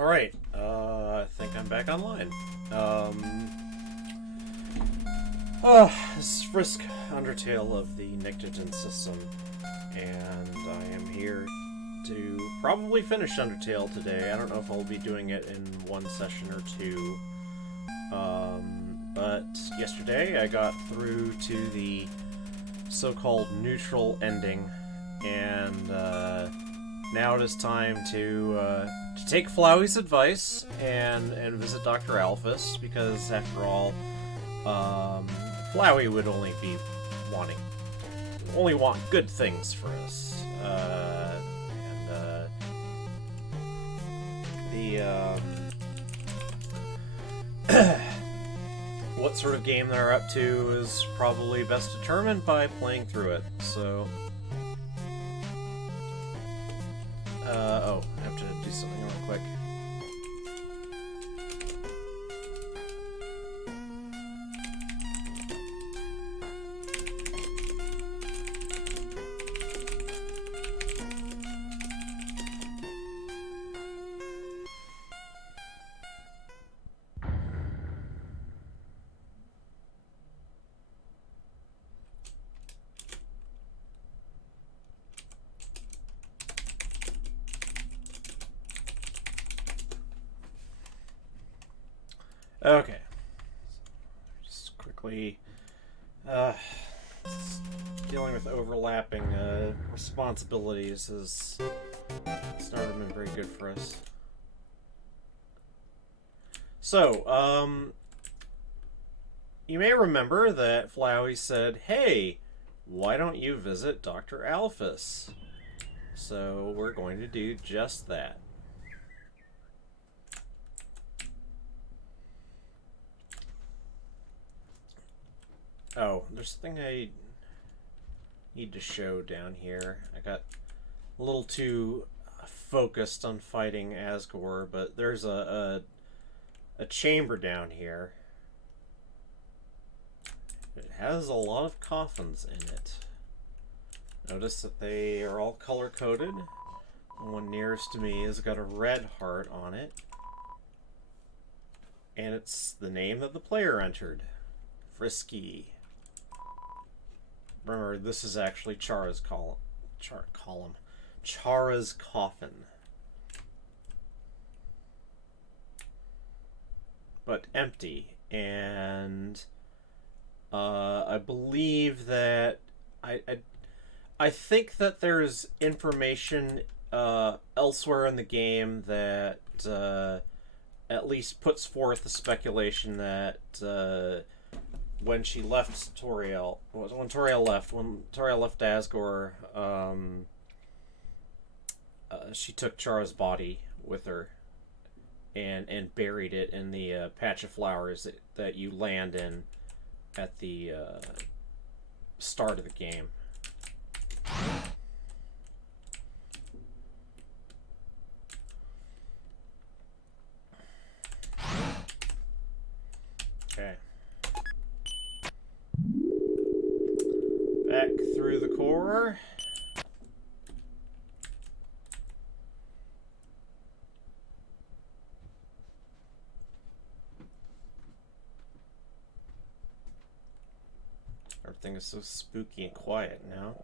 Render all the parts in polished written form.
Alright, I think I'm back online. This is Frisk, Undertale of the Nictogen system, and I am here to probably finish Undertale today. I don't know if I'll be doing it in one session or two, but yesterday I got through to the so-called neutral ending, and now it is time to take Flowey's advice and visit Dr. Alphys, because after all, Flowey would only want good things for us. What sort of game they're up to is probably best determined by playing through it. So, I have to do something real quick. Okay. Just quickly, dealing with overlapping responsibilities has not been very good for us. So, you may remember that Flowey said, "Hey, why don't you visit Dr. Alphys?" So we're going to do just that. Oh, there's something I need to show down here. I got a little too focused on fighting Asgore, but there's a chamber down here. It has a lot of coffins in it. Notice that they are all color-coded. The one nearest to me has got a red heart on it. And it's the name that the player entered. Frisky. Remember, this is actually Chara's Chara's coffin. But empty. And I believe that I think that there's information elsewhere in the game that at least puts forth the speculation that when she left Toriel, when Toriel left Asgore, she took Chara's body with her and buried it in the patch of flowers that you land in at the start of the game. Okay. Back through the core. Everything is so spooky and quiet now.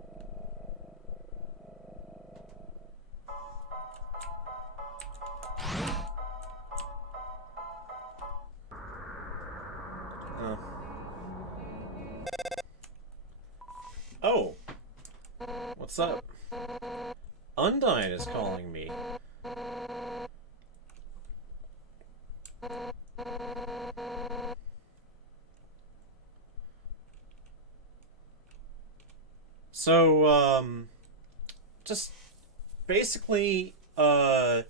Oh! What's up? Undyne is calling me. So, just basically, Flowey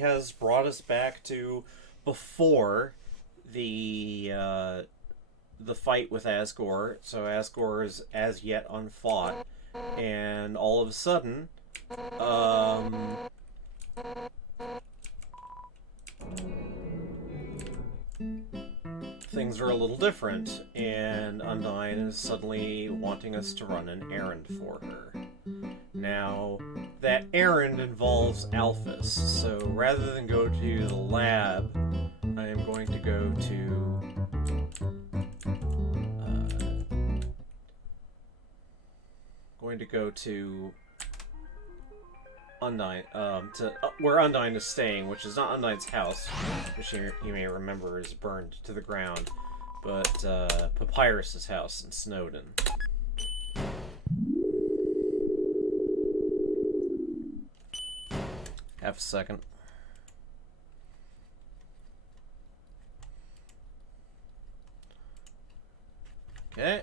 has brought us back to before the fight with Asgore. So Asgore is as yet unfought, and all of a sudden, things are a little different, and Undyne is suddenly wanting us to run an errand for her. Now, that errand involves Alphys. So rather than go to the lab, I am going to go to Undyne, to where Undyne is staying, which is not Undyne's house, which you may remember is burned to the ground, but Papyrus's house in Snowden. Half a second. Okay.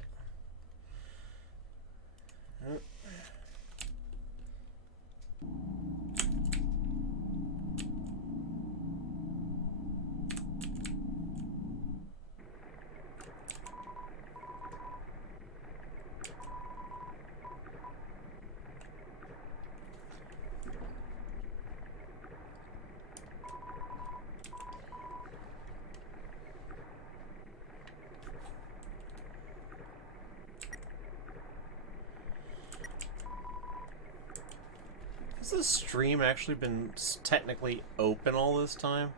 Has this stream actually been technically open all this time?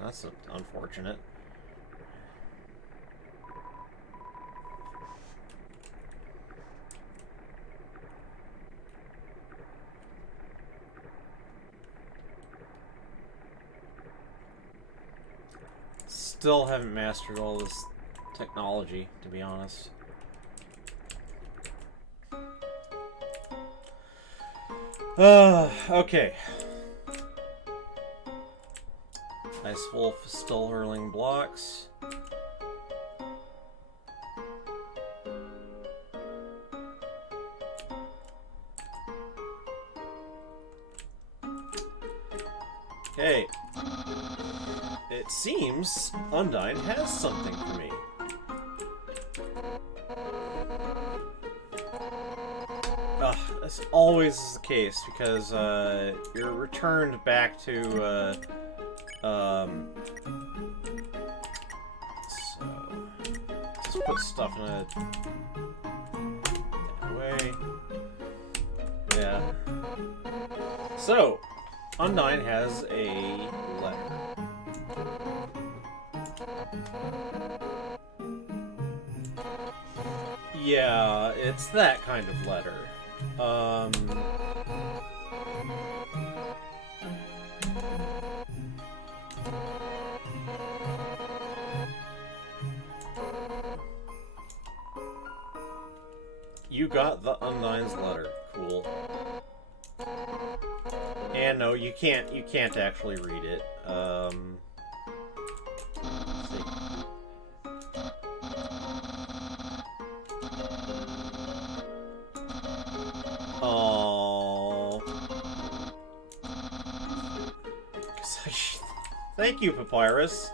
That's unfortunate. Still haven't mastered all this technology, to be honest. Okay. Nice wolf is still hurling blocks. Okay. It seems Undyne has something for me. This always is the case, because you're returned back to so just put stuff in a that way. Yeah. So Undyne has a letter. Yeah, it's that kind of letter. You got the Undyne's letter. Cool. And no, you can't actually read it. Let's see. Oh. Thank you, Papyrus.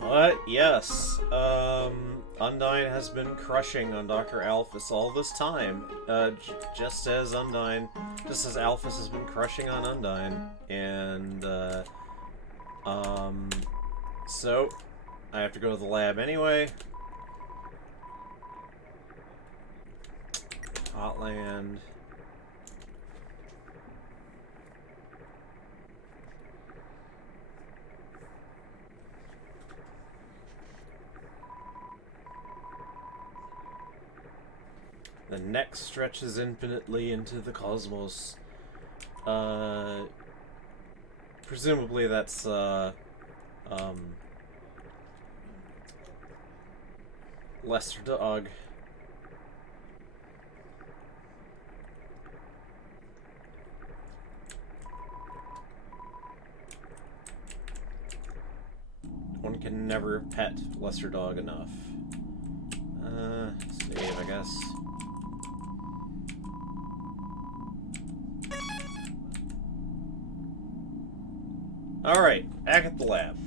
But yes, Undyne has been crushing on Dr. Alphys all this time, just as Alphys has been crushing on Undyne, and so I have to go to the lab anyway. Hotland. The neck stretches infinitely into the cosmos. Presumably that's, Lesser Dog. One can never pet Lesser Dog enough. Save, I guess. Alright, back at the lab.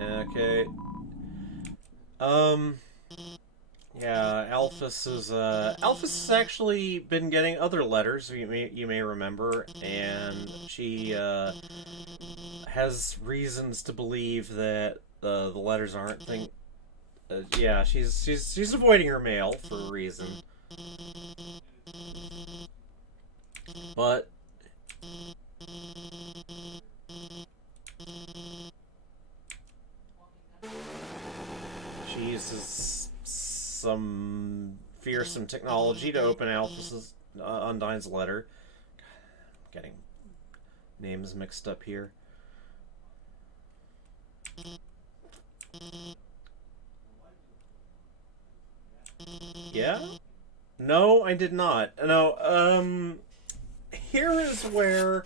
Okay. Yeah, Alphys has actually been getting other letters, you may remember, and she, has reasons to believe that, the letters aren't Yeah, she's avoiding her mail for a reason. But she uses some fearsome technology to open Alphys's Undyne's letter. God, I'm getting names mixed up here. Yeah? No, I did not. No, here is where...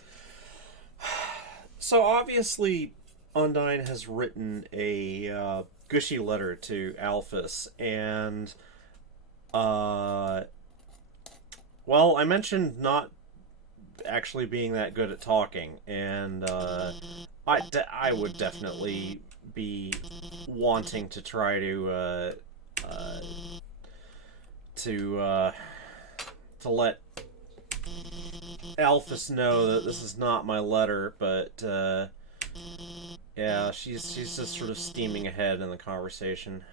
So obviously, Undyne has written a gushy letter to Alphys, and well, I mentioned not actually being that good at talking, and I would definitely be wanting to try uh, to let Alphys know that this is not my letter, but yeah, she's just sort of steaming ahead in the conversation.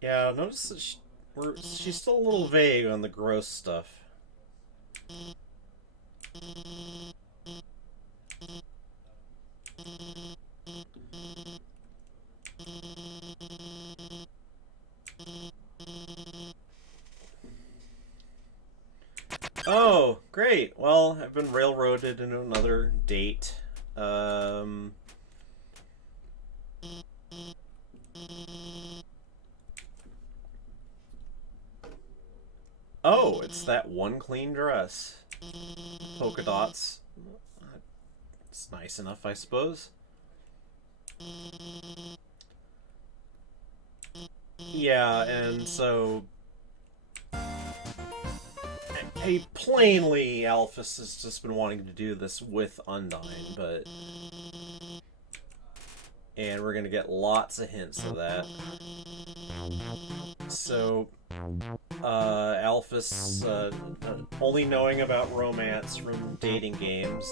Yeah, notice that she's still a little vague on the gross stuff. Oh, great. Well, I've been railroaded into another date. Um... Oh, it's that one clean dress. Polka dots. It's nice enough, I suppose. Yeah, and so... plainly, Alphys has just been wanting to do this with Undyne, but... And we're gonna get lots of hints of that. So... Alphys, only knowing about romance from dating games,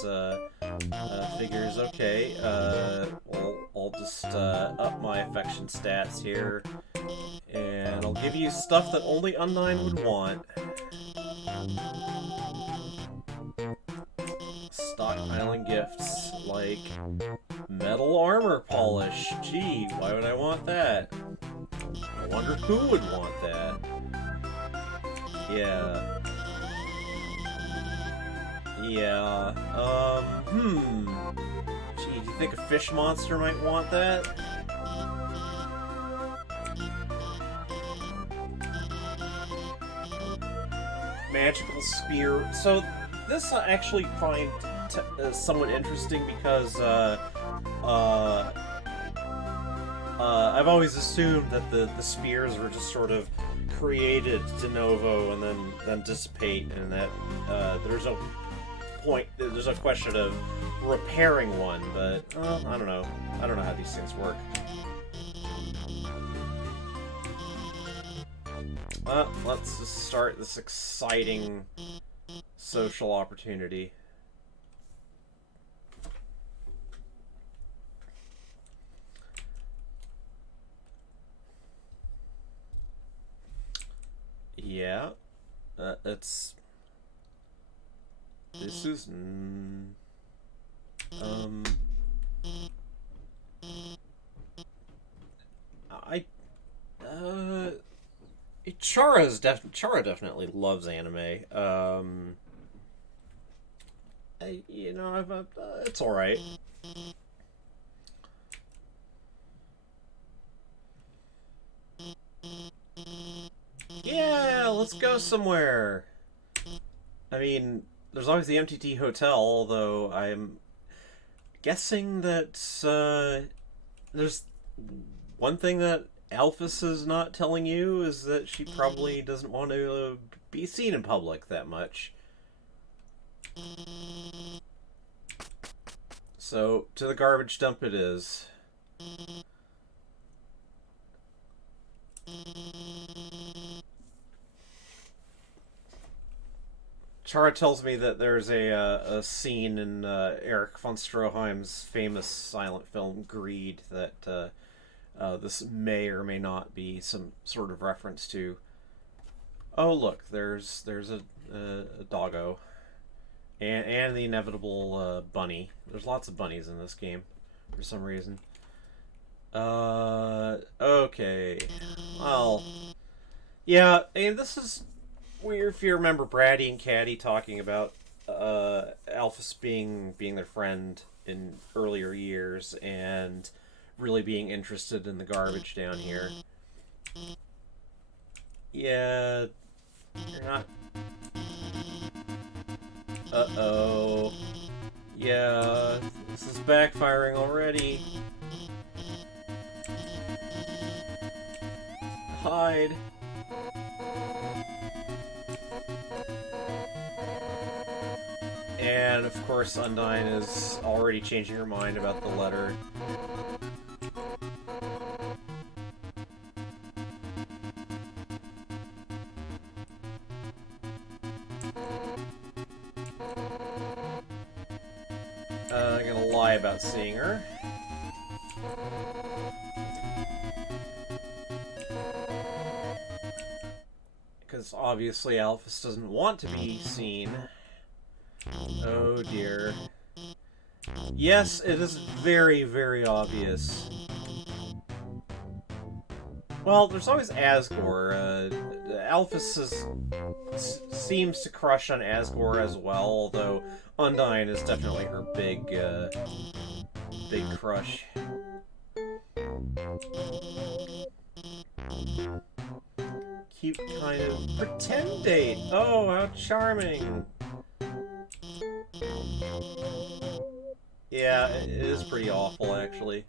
figures, okay, I'll just up my affection stats here, and I'll give you stuff that only Undyne would want. Stockpiling gifts, like metal armor polish. Gee, why would I want that? I wonder who would want that. Yeah. Yeah. Gee, do you think a fish monster might want that? Magical spear. So, this I actually find somewhat interesting because, I've always assumed that the spears were just sort of created de novo and then dissipate, and that there's a question of repairing one, but I don't know. I don't know how these things work. Let's just start this exciting social opportunity. Yeah, it's... This is... Chara definitely loves anime. It's all right. Yeah, let's go somewhere. I mean, there's always the MTT Hotel, although I'm guessing that there's one thing that Alphys is not telling you is that she probably doesn't want to be seen in public that much. So, to the garbage dump it is. Chara tells me that there's a scene in Eric von Stroheim's famous silent film Greed that this may or may not be some sort of reference to. Oh look, there's a doggo, and the inevitable bunny. There's lots of bunnies in this game, for some reason. Okay, well, yeah. And this is weird if you remember Braddy and Caddy talking about Alphys being their friend in earlier years and really being interested in the garbage down here. Yeah, you're not. Uh-oh. Yeah, this is backfiring already. Hide. And of course Undyne is already changing her mind about the letter. I'm gonna lie about seeing her. Because obviously Alphys doesn't want to be seen. Oh dear. Yes, it is very, very obvious. Well, there's always Asgore. Alphys seems to crush on Asgore as well, although Undyne is definitely her big crush. Cute kind of pretend date. Oh, how charming. Yeah, it is pretty awful, actually.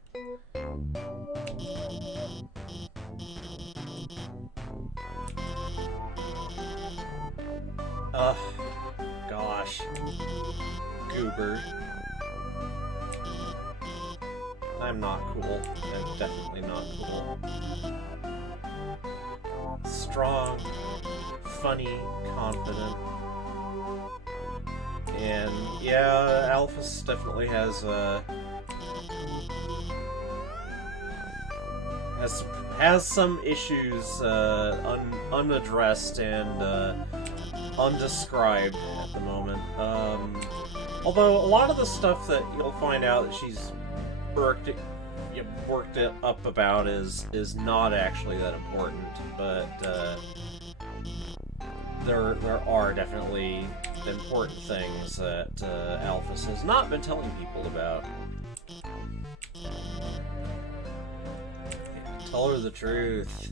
Ugh. Gosh. Goober. I'm not cool. I'm definitely not cool. Strong, funny, confident. And yeah, Alphys definitely has some issues unaddressed and undescribed at the moment. Although a lot of the stuff that you'll find out that she's worked it up about is not actually that important, but there are definitely important things that Alphys has not been telling people about. Yeah, tell her the truth.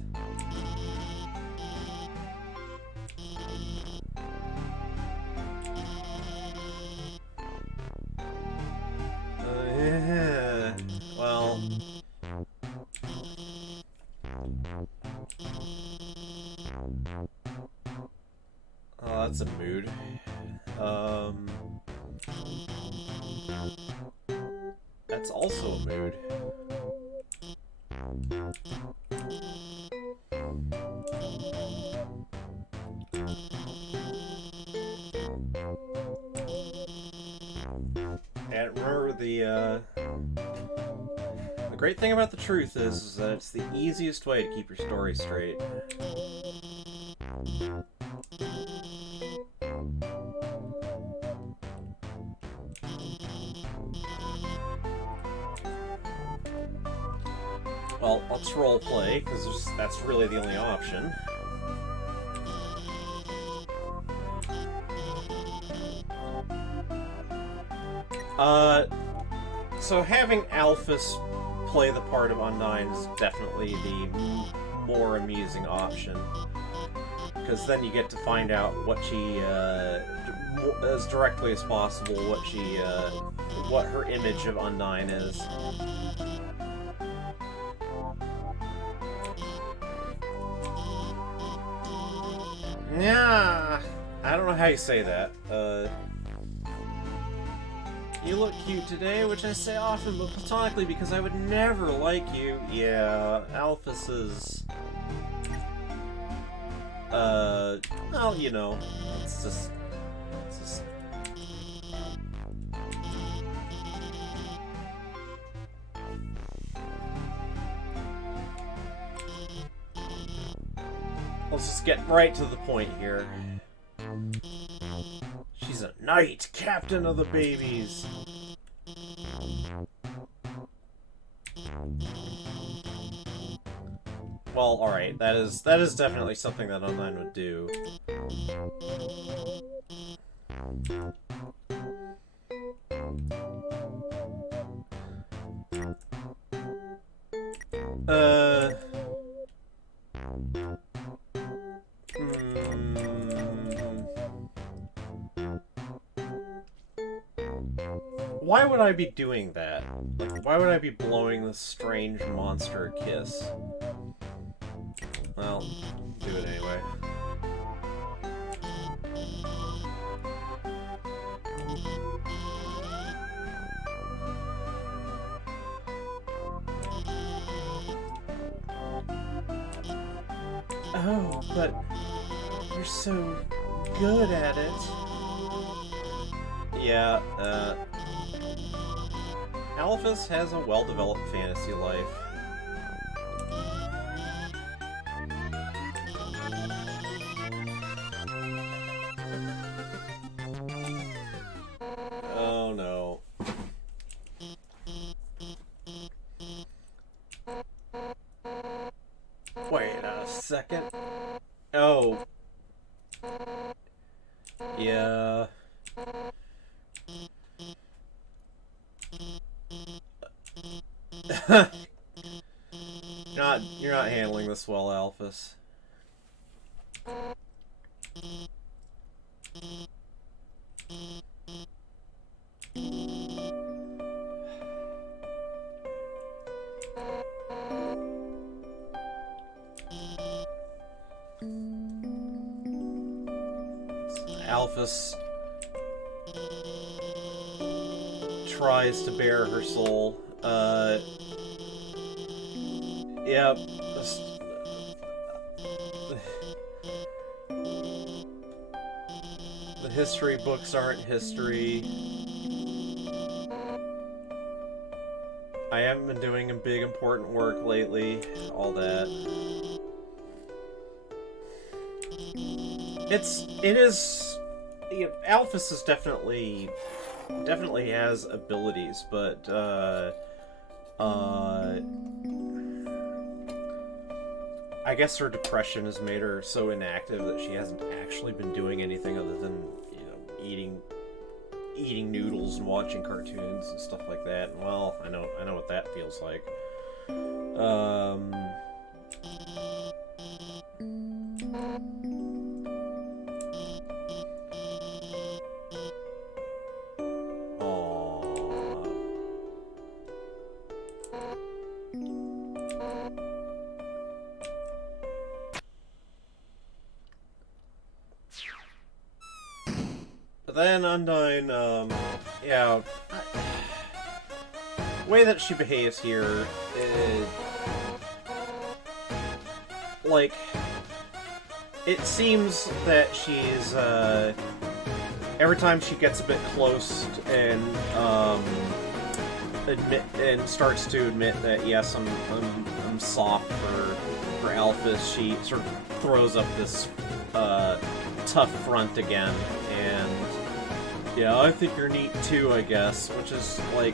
Yeah. Well. Oh, that's a mood. That's also a mood. And remember, the great thing about the truth is that it's the easiest way to keep your story straight. Well, let's roleplay, because that's really the only option. So having Alphys play the part of Undyne is definitely the more amusing option. Because then you get to find out what she, as directly as possible, what her image of Undyne is. Yeah, I don't know how you say that. You look cute today, which I say often, but platonically because I would never like you. Yeah, Alphys is... well, you know, it's just let's just get right to the point here. She's a knight, captain of the babies. Well, alright, that is definitely something that Undyne would do. Why would I be doing that? Like, why would I be blowing this strange monster a kiss? Well, do it anyway. Oh, but you're so good at it. Yeah, Alphys has a well-developed fantasy life. Oh no. Wait a second. Oh. Yeah. You're not handling this well, Alphys. Alphys tries to bare her soul. Yep. The history books aren't history. I haven't been doing a big important work lately. All that. It is. You know, Alphys is definitely has abilities, but I guess her depression has made her so inactive that she hasn't actually been doing anything other than, you know, eating noodles and watching cartoons and stuff like that. And, well, I know what that feels like. But then Undyne, yeah, the way that she behaves here is, like, it seems that she's, every time she gets a bit close and, starts to admit that, yes, I'm soft for Alphys, she sort of throws up this, tough front again, and yeah, I think you're neat too, I guess, which is like,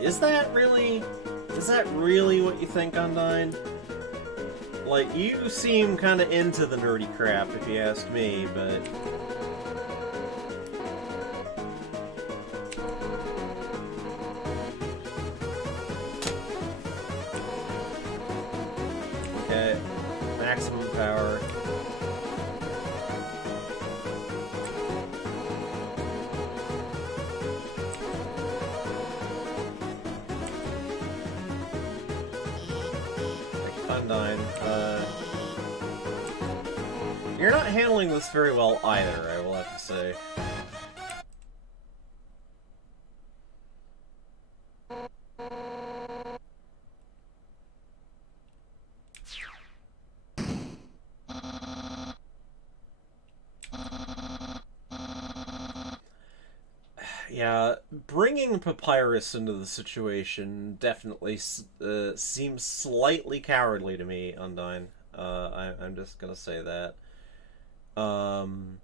is that really what you think, Undyne? Like, you seem kind of into the nerdy crap, if you ask me, but maximum power. Like Undyne, you're not handling this very well either, I will have to say. Yeah, bringing Papyrus into the situation definitely seems slightly cowardly to me, Undyne. I'm just gonna say that. Um,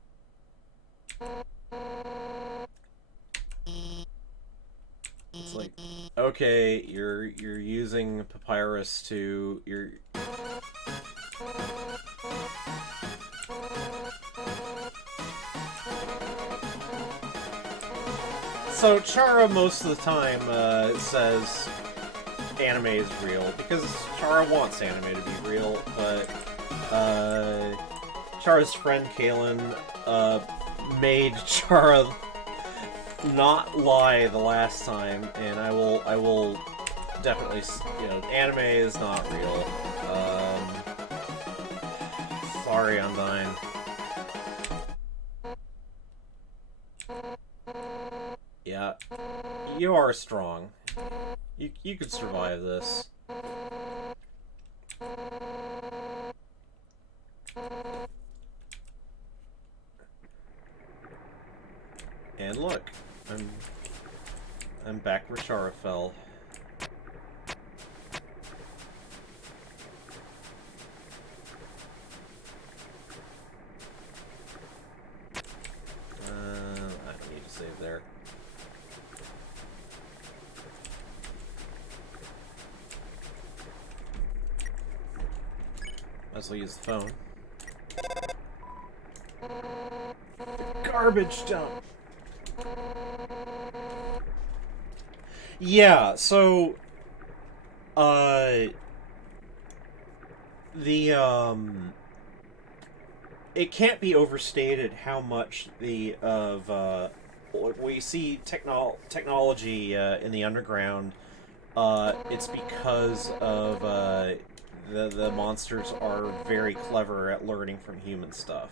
it's like, okay, you're using Papyrus to you're. So Chara most of the time says anime is real because Chara wants anime to be real, but Chara's friend Kaylin made Chara not lie the last time, and I will definitely, anime is not real. Sorry, Undyne. Yeah, you are strong. You could survive this. And look, I'm back where Chara fell. I don't need to save there. Might as well use the phone. The garbage dump! Yeah, so... It can't be overstated how much we see technology in the underground. It's because of the monsters are very clever at learning from human stuff.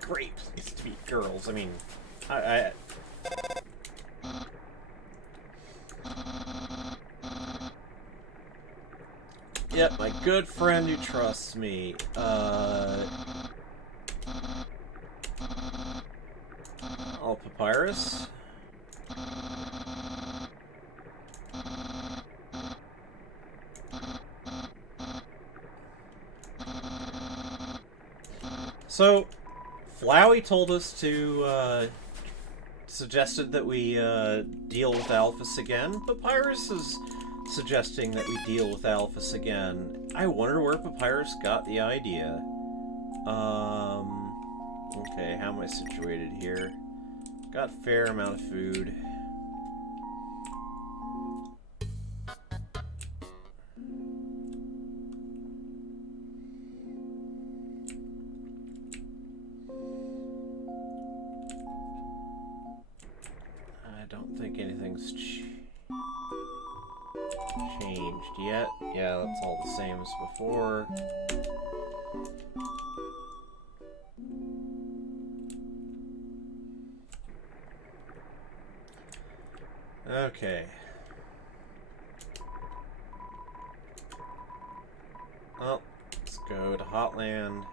Great place to meet girls. I mean, I Yep, my good friend who trusts me. Oh, Papyrus. So, Flowey told us to, suggested that we, deal with Alphys again. Papyrus is suggesting that we deal with Alphys again. I wonder where Papyrus got the idea. Okay, how am I situated here? Got a fair amount of food. I don't think anything's changed yet. Yeah, that's all the same as before. Okay. Well, let's go to Hotland.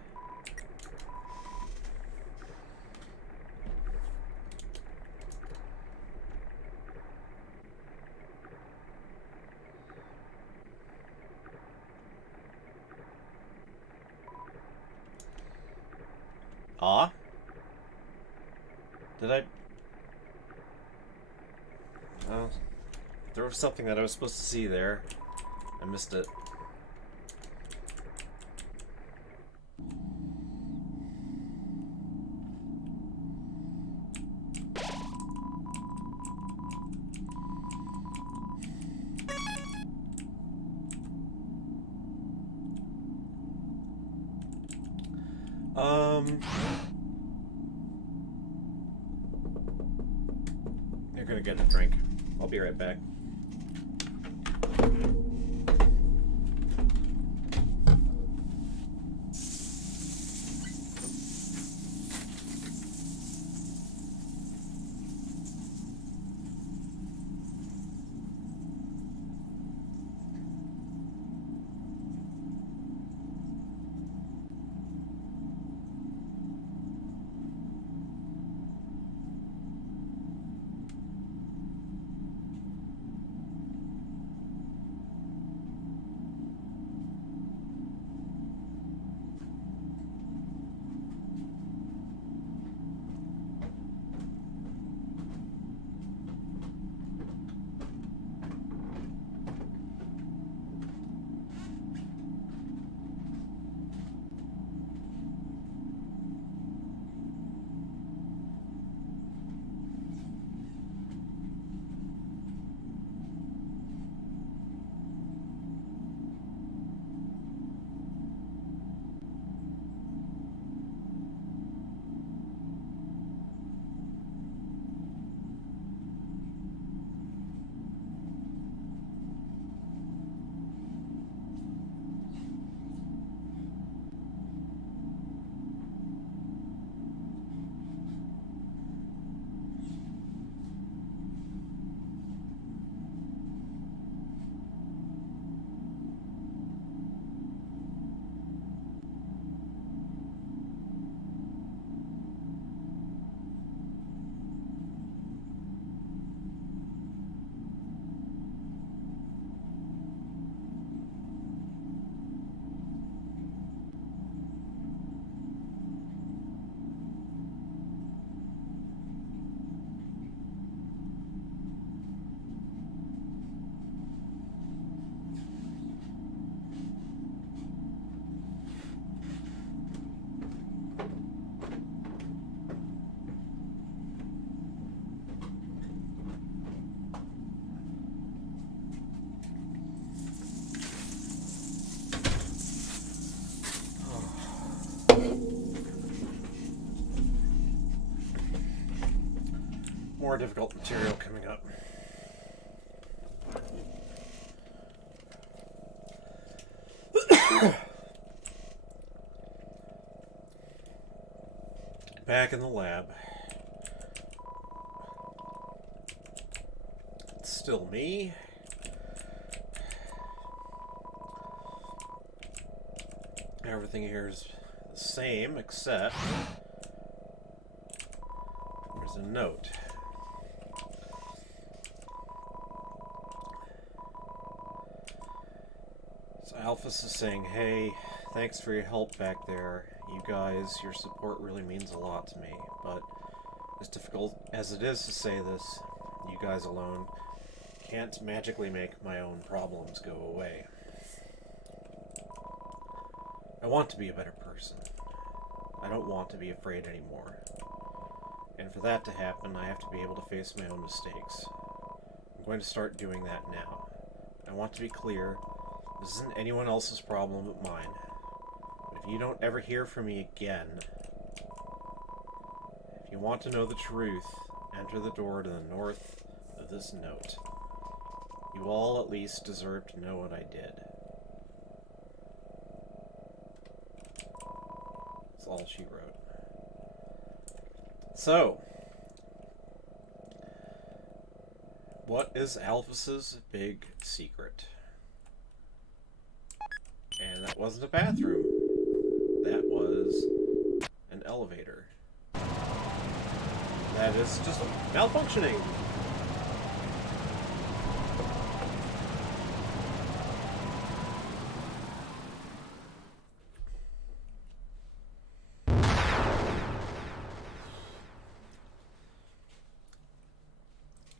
Ah? Did I... Oh, there was something that I was supposed to see there. I missed it. You're gonna get a drink. I'll be right back. more difficult material coming up. Back in the lab. It's still me. Everything here is the same, except there's a note. So Alphys is saying, hey, thanks for your help back there. You guys, your support really means a lot to me, but as difficult as it is to say this, you guys alone can't magically make my own problems go away. I want to be a better person. I don't want to be afraid anymore. And for that to happen, I have to be able to face my own mistakes. I'm going to start doing that now. I want to be clear, this isn't anyone else's problem but mine. But if you don't ever hear from me again, if you want to know the truth, enter the door to the north of this note. You all at least deserve to know what I did. That's all she wrote. So, what is Alphys's big secret? And that wasn't a bathroom. That was an elevator. That is just malfunctioning.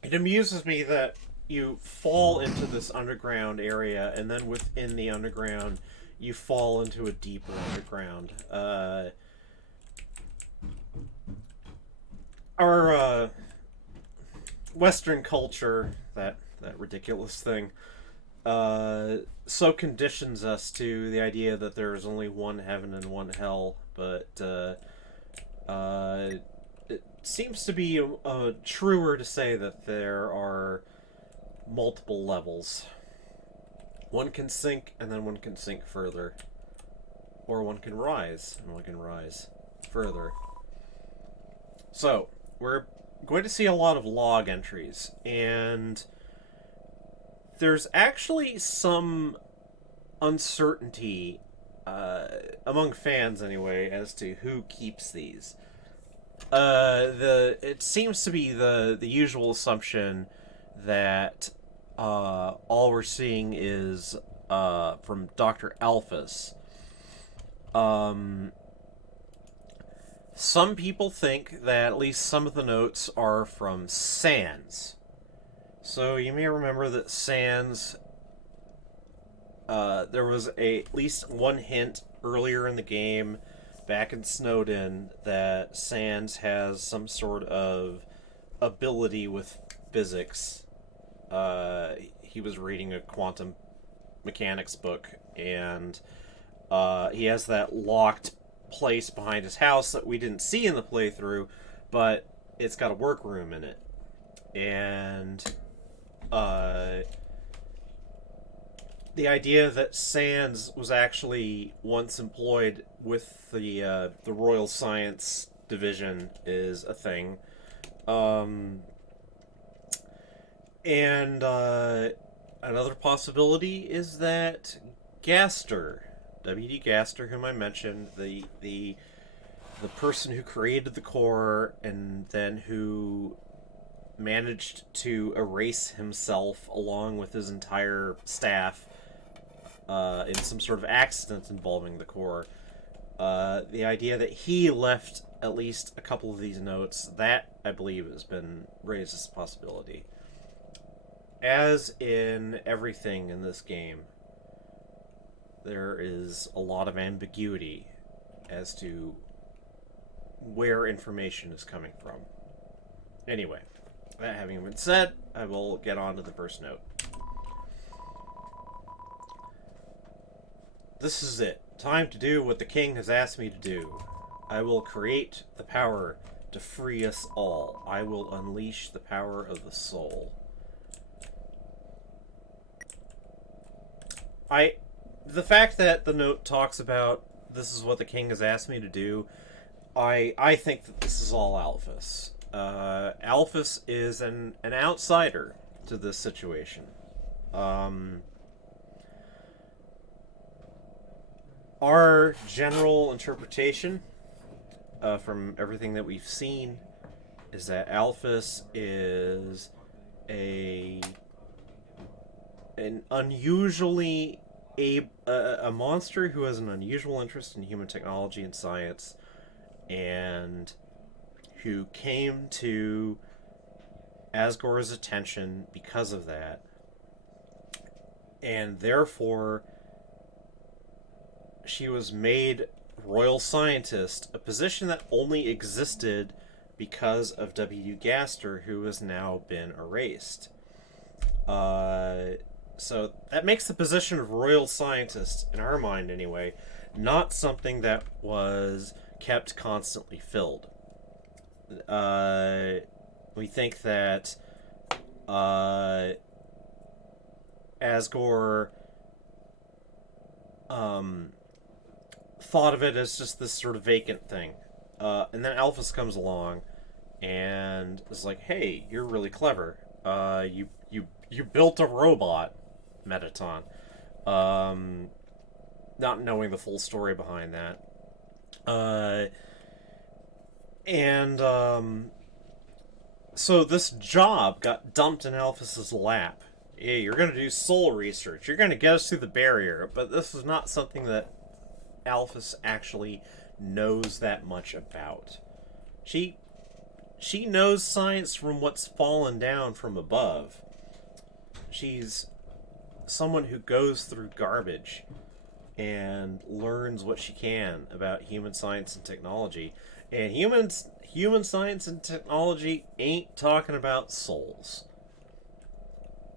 It amuses me that you fall into this underground area, and then within the underground, you fall into a deeper underground. Our Western culture, that ridiculous thing, so conditions us to the idea that there's only one heaven and one hell, but it seems to be truer to say that there are multiple levels. One can sink, and then one can sink further. Or one can rise, and one can rise further. So, we're going to see a lot of log entries, and there's actually some uncertainty, among fans anyway, as to who keeps these. It seems to be the usual assumption that all we're seeing is from Dr. Alphys. Some people think that at least some of the notes are from Sans. So you may remember that Sans, there was at least one hint earlier in the game, back in Snowden, that Sans has some sort of ability with physics. He was reading a quantum mechanics book, and he has that locked place behind his house that we didn't see in the playthrough, but it's got a workroom in it. And the idea that Sans was actually once employed with the Royal Science Division is a thing. And another possibility is that Gaster, W.D. Gaster, whom I mentioned, the person who created the core and then who managed to erase himself along with his entire staff in some sort of accident involving the core. The idea that he left at least a couple of these notes, that, I believe, has been raised as a possibility. As in everything in this game, there is a lot of ambiguity as to where information is coming from. Anyway, that having been said, I will get on to the first note. This is it. Time to do what the king has asked me to do. I will create the power to free us all. I will unleash the power of the soul. The fact that the note talks about this is what the king has asked me to do, I think that this is all Alphys. Alphys is an outsider to this situation. Our general interpretation from everything that we've seen is that Alphys is an unusually a monster who has an unusual interest in human technology and science, and who came to Asgore's attention because of that, and therefore she was made royal scientist, a position that only existed because of W. Gaster, who has now been erased. So that makes the position of royal scientist, in our mind anyway, not something that was kept constantly filled. We think that Asgore thought of it as just this sort of vacant thing. And then Alphys comes along and is like, hey, you're really clever. You built a robot, Metaton. Not knowing the full story behind that. So this job got dumped in Alphys's lap. Yeah, you're going to do soul research. You're going to get us through the barrier. But this is not something that Alphys actually knows that much about. She knows science from what's fallen down from above. She's someone who goes through garbage and learns what she can about human science and technology. And human science and technology ain't talking about souls.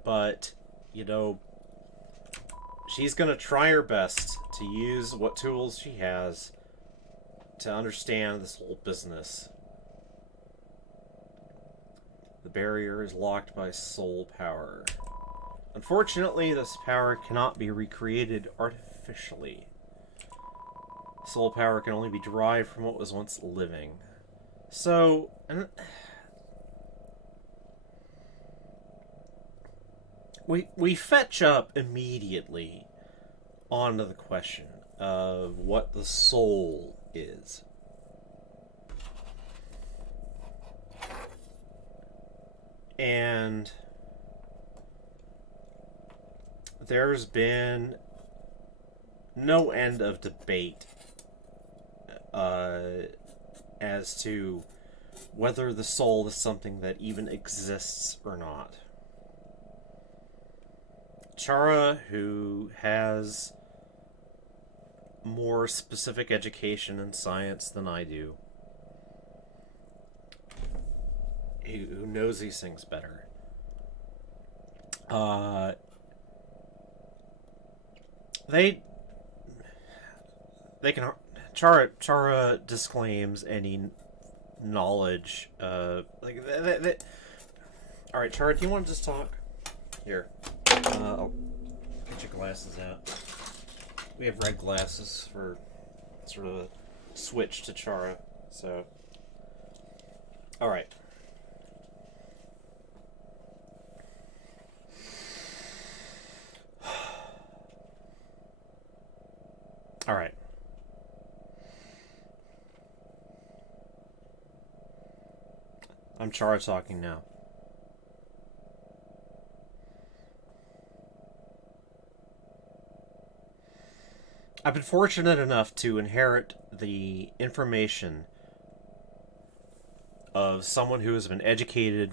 But, you know, she's going to try her best to use what tools she has to understand this whole business. The barrier is locked by soul power. Unfortunately, this power cannot be recreated artificially. Soul power can only be derived from what was once living. So, we fetch up immediately onto the question of what the soul is. And there's been no end of debate as to whether the soul is something that even exists or not. Chara, who has more specific education in science than I do, who knows these things better, they can. Chara disclaims any knowledge. All right, Chara, do you want to just talk? Here, I'll get your glasses out. We have red glasses for sort of a switch to Chara. So, all right. All right. I'm Chara talking now. I've been fortunate enough to inherit the information of someone who has been educated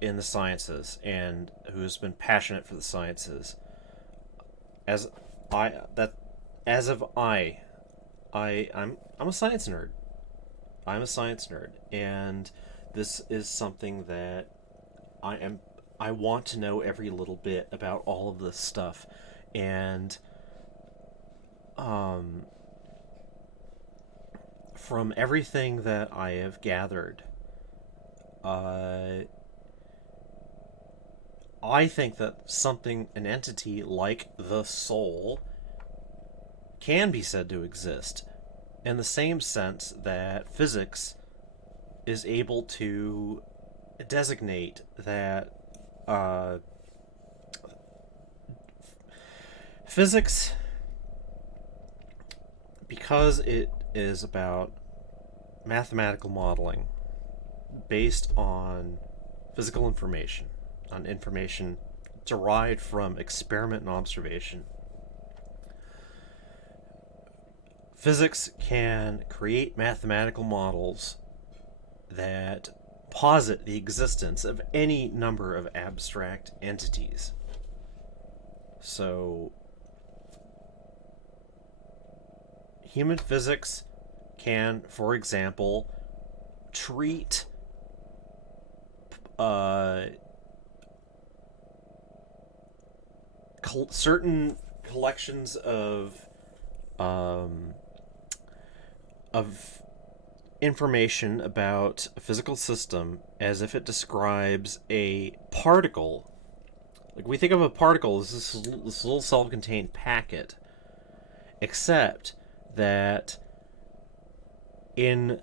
in the sciences and who has been passionate for the sciences. I'm a science nerd. I'm a science nerd, and this is something that I want to know every little bit about all of this stuff. And from everything that I have gathered, I think that an entity like the soul, can be said to exist in the same sense that physics is able to designate that physics, because it is about mathematical modeling based on physical information, on information derived from experiment and observation. Physics can create mathematical models that posit the existence of any number of abstract entities. So, human physics can, for example, treat certain collections of information about a physical system as if it describes a particle. Like, we think of a particle as this little self-contained packet, except that in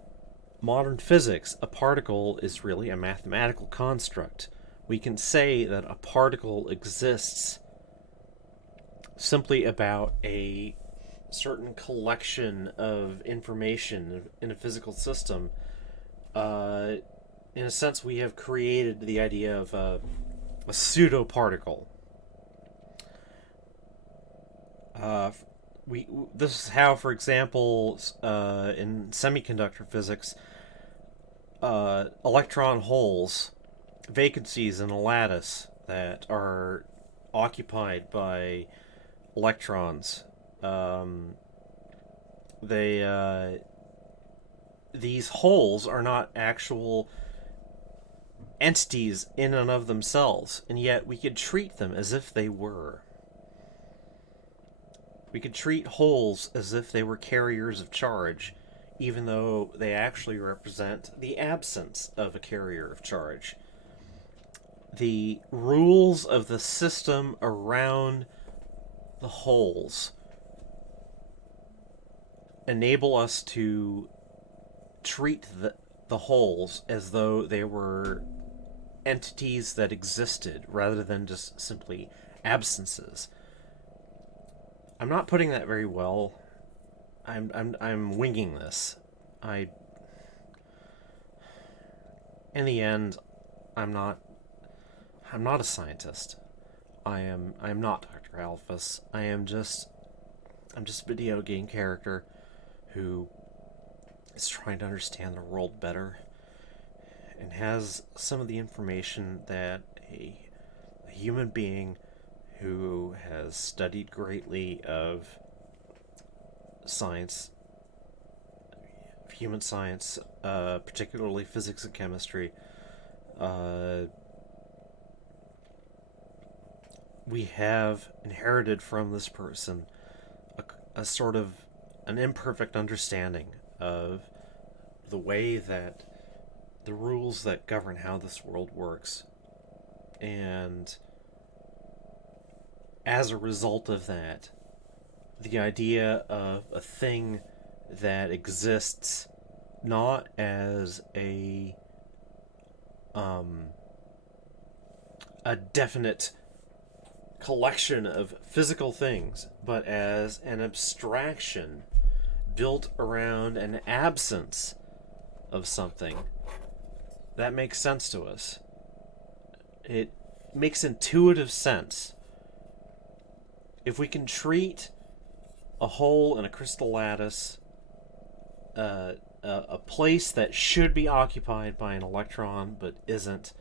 modern physics, a particle is really a mathematical construct. We can say that a particle exists simply about a certain collection of information in a physical system. In a sense, we have created the idea of a pseudo-particle. This is how, for example, in semiconductor physics, electron holes, vacancies in a lattice that are occupied by electrons, these holes are not actual entities in and of themselves, and yet we could treat them as if they were. We could treat holes as if they were carriers of charge, even though they actually represent the absence of a carrier of charge. The rules of the system around the holes enable us to treat the holes as though they were entities that existed rather than just simply absences. I'm not putting that very well. I'm winging this. In the end, I'm not a scientist. I'm not Dr. Alphys. I'm just a video game character who is trying to understand the world better and has some of the information that a human being who has studied greatly of science, human science, particularly physics and chemistry, we have inherited from this person a sort of an imperfect understanding of the way that the rules that govern how this world works. And as a result of that, the idea of a thing that exists not as a definite collection of physical things, but as an abstraction built around an absence of something, that makes sense to us. It makes intuitive sense. If we can treat a hole in a crystal lattice, a place that should be occupied by an electron but isn't,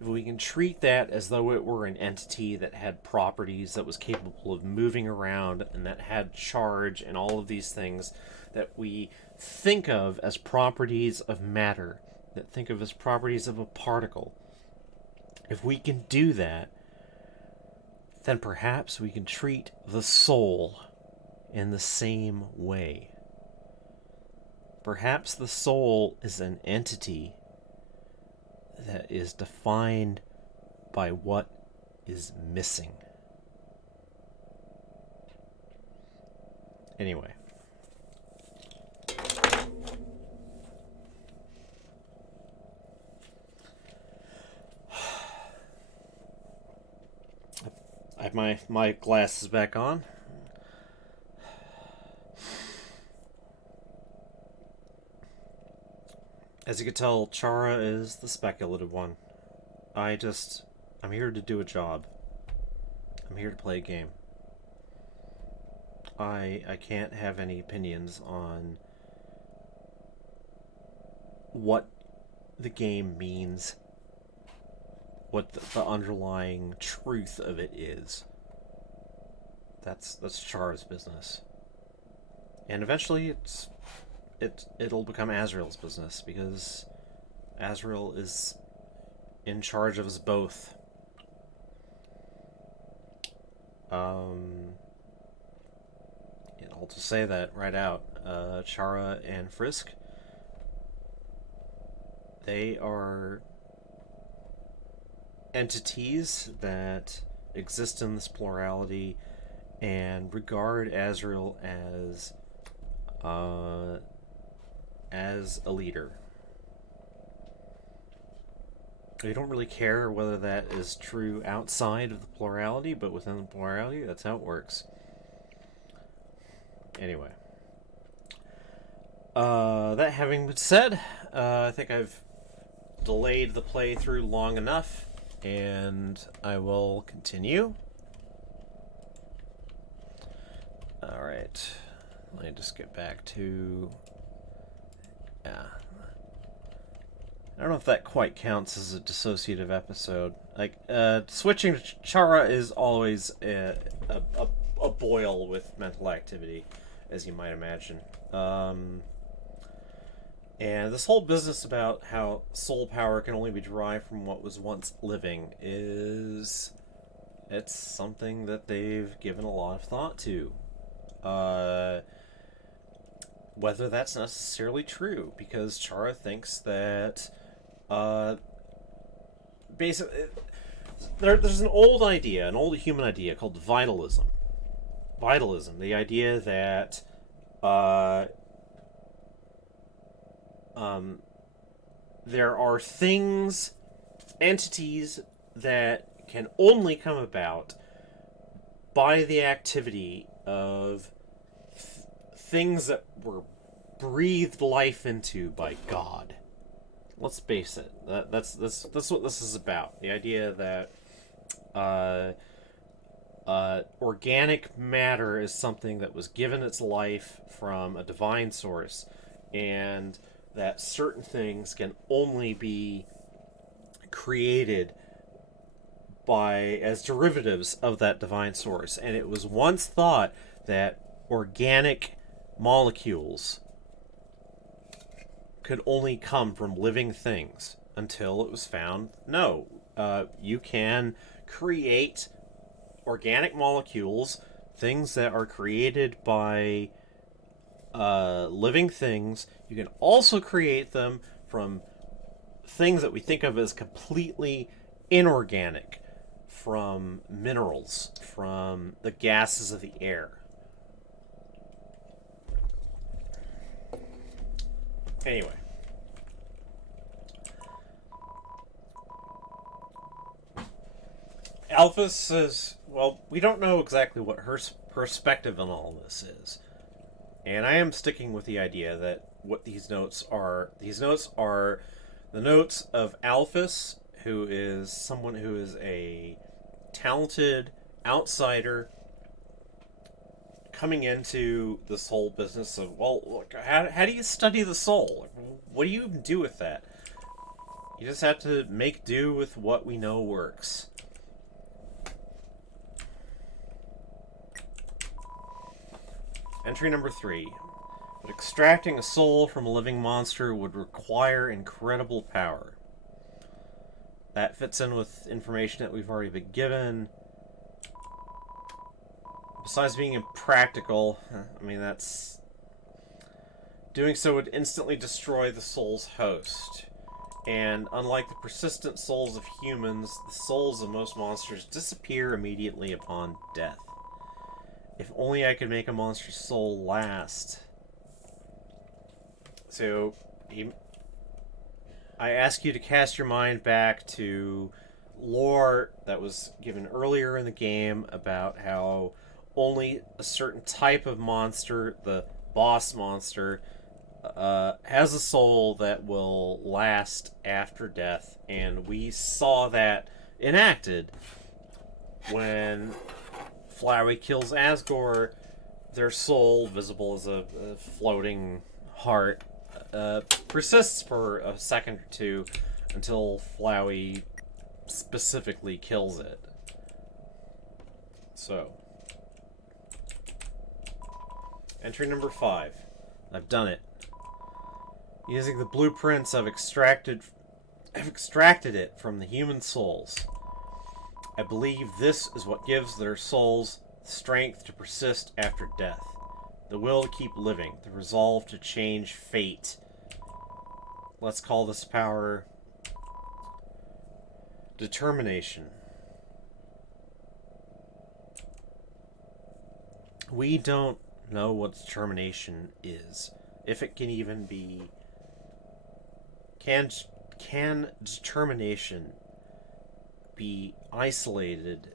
if we can treat that as though it were an entity that had properties, that was capable of moving around, and that had charge and all of these things that we think of as properties of matter, that think of as properties of a particle, if we can do that, then perhaps we can treat the soul in the same way. Perhaps the soul is an entity that is defined by what is missing. Anyway. I have my glasses back on. As you can tell, Chara is the speculative one. I'm here to do a job. I'm here to play a game. I can't have any opinions on what the game means, what the underlying truth of it is. That's Chara's business. And eventually it'll become Azrael's business, because Azrael is in charge of us both. I'll just say that right out. Chara and Frisk, they are entities that exist in this plurality and regard Azrael as a leader. They don't really care whether that is true outside of the plurality, but within the plurality, that's how it works. Anyway. That having been said, I think I've delayed the playthrough long enough, and I will continue. Alright. Let me just get back to... Yeah. I don't know if that quite counts as a dissociative episode. Like, switching to Chara is always a boil with mental activity, as you might imagine. And this whole business about how soul power can only be derived from what was once living it's something that they've given a lot of thought to. Whether that's necessarily true, because Chara thinks that basically there's an old human idea called vitalism. The idea that there are entities that can only come about by the activity of things that were breathed life into by God. Let's face it. That's what this is about. The idea that organic matter is something that was given its life from a divine source, and that certain things can only be created as derivatives of that divine source. And it was once thought that organic molecules could only come from living things, until it was found, no, you can create organic molecules, things that are created by living things. You can also create them from things that we think of as completely inorganic, from minerals, from the gases of the air. Anyway. Alphys says, well, we don't know exactly what her perspective on all this is. And I am sticking with the idea that what these notes are the notes of Alphys, who is someone who is a talented outsider coming into this whole business of, well, look, how do you study the soul? What do you even do with that? You just have to make do with what we know works. Entry number 3. But extracting a soul from a living monster would require incredible power. That fits in with information that we've already been given. Besides being impractical, I mean, that's Doing so would instantly destroy the soul's host. And unlike the persistent souls of humans, the souls of most monsters disappear immediately upon death. If only I could make a monster's soul last. So, I ask you to cast your mind back to lore that was given earlier in the game about how only a certain type of monster, the boss monster, has a soul that will last after death, and we saw that enacted when Flowey kills Asgore. Their soul, visible as a floating heart, persists for a second or two until Flowey specifically kills it. So, entry number 5. I've done it. Using the blueprints, I've extracted it from the human souls. I believe this is what gives their souls the strength to persist after death, the will to keep living, the resolve to change fate. Let's call this power determination. We don't know what determination is, if it can even be. Can determination be isolated?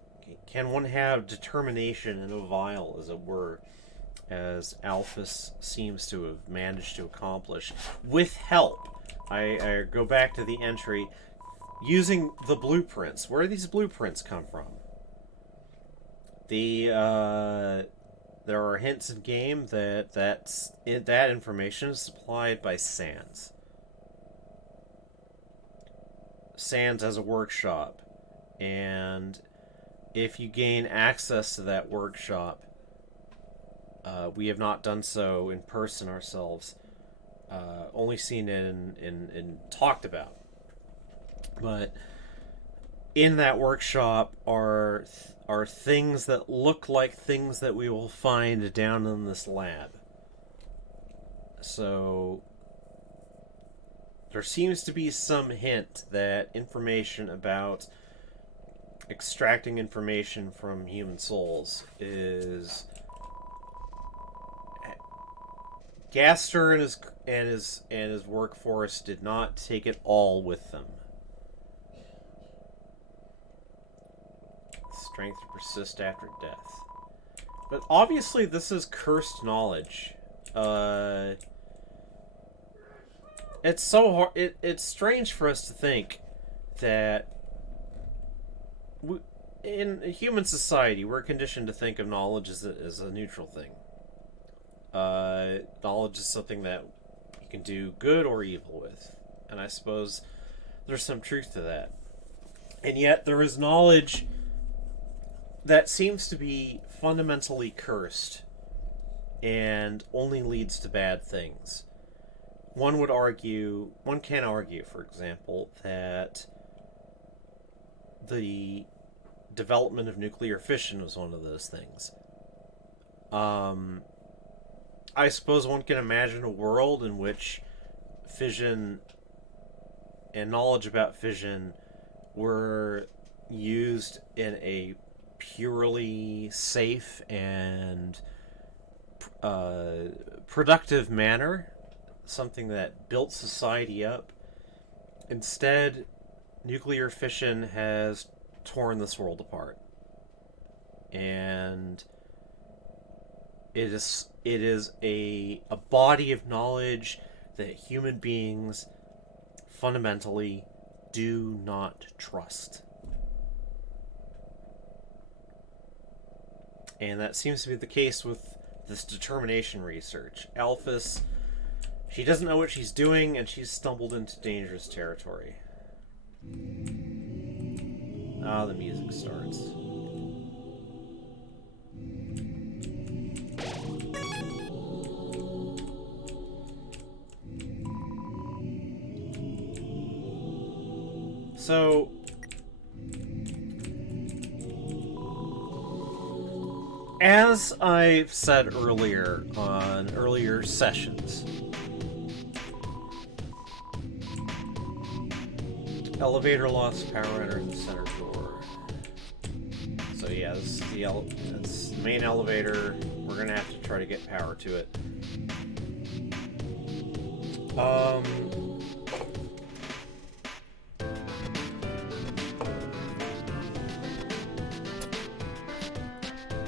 Can one have determination in a vial, as it were, as Alphys seems to have managed to accomplish, with help? I go back to the entry, using the blueprints. Where do these blueprints come from? There are hints in game that information is supplied by Sans. Sans has a workshop, and if you gain access to that workshop, we have not done so in person ourselves, only seen it in talked about. But in that workshop are things that look like things that we will find down in this lab. So there seems to be some hint that information about extracting information from human souls is Gaster and his workforce did not take it all with them. Strength to persist after death. But obviously this is cursed knowledge. It's so hard. It's strange for us to think that in human society we're conditioned to think of knowledge as a neutral thing. Knowledge is something that you can do good or evil with, and I suppose there's some truth to that. And yet there is knowledge that seems to be fundamentally cursed and only leads to bad things. One can argue, for example, that the development of nuclear fission was one of those things. I suppose one can imagine a world in which fission and knowledge about fission were used in a purely safe and productive manner, something that built society up. Instead, nuclear fission has torn this world apart, and it is a body of knowledge that human beings fundamentally do not trust. And that seems to be the case with this determination research. Alphys, she doesn't know what she's doing, and she's stumbled into dangerous territory. Ah, the music starts. So, as I've said earlier on earlier sessions, Elevator lost power, enter the center door. So yeah, this is that's the main elevator. We're gonna have to try to get power to it.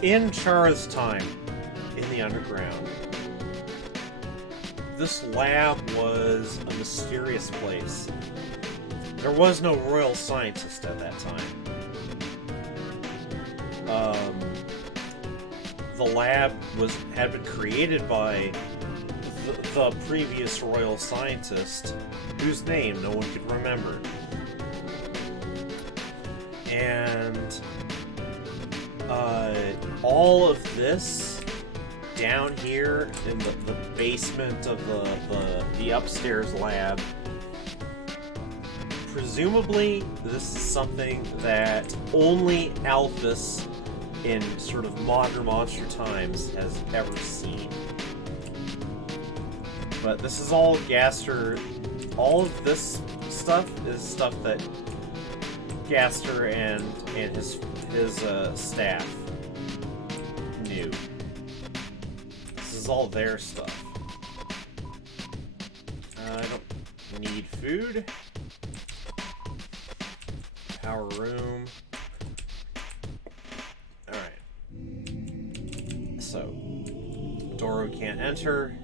In Chara's time in the underground, this lab was a mysterious place. There was no royal scientist at that time. The lab had been created by the previous royal scientist, whose name no one could remember. And all of this down here in the basement of the upstairs lab, presumably this is something that only Alphys in sort of modern monster times has ever seen. But this is all Gaster. All of this stuff is stuff that Gaster and his staff knew. This is all their stuff. I don't need food. Power room. Alright. So, Doro can't enter.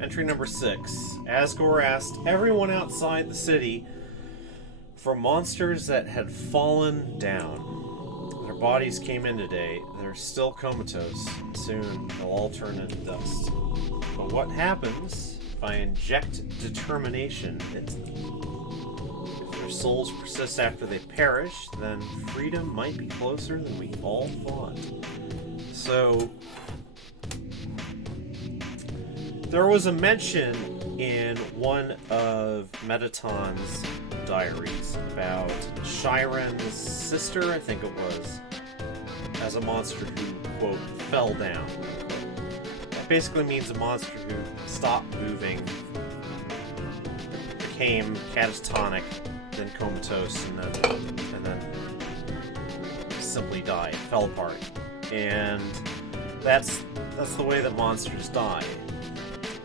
Entry number 6. Asgore asked everyone outside the city for monsters that had fallen down. Their bodies came in today. They're still comatose. Soon, they'll all turn into dust. But what happens if I inject determination into them? If their souls persist after they perish, then freedom might be closer than we all thought. So, there was a mention in one of Metaton's diaries about Shiren's sister, I think it was, as a monster who, quote, fell down. That basically means a monster who stopped moving, became catatonic, then comatose, and then simply died, fell apart. And that's the way that monsters die.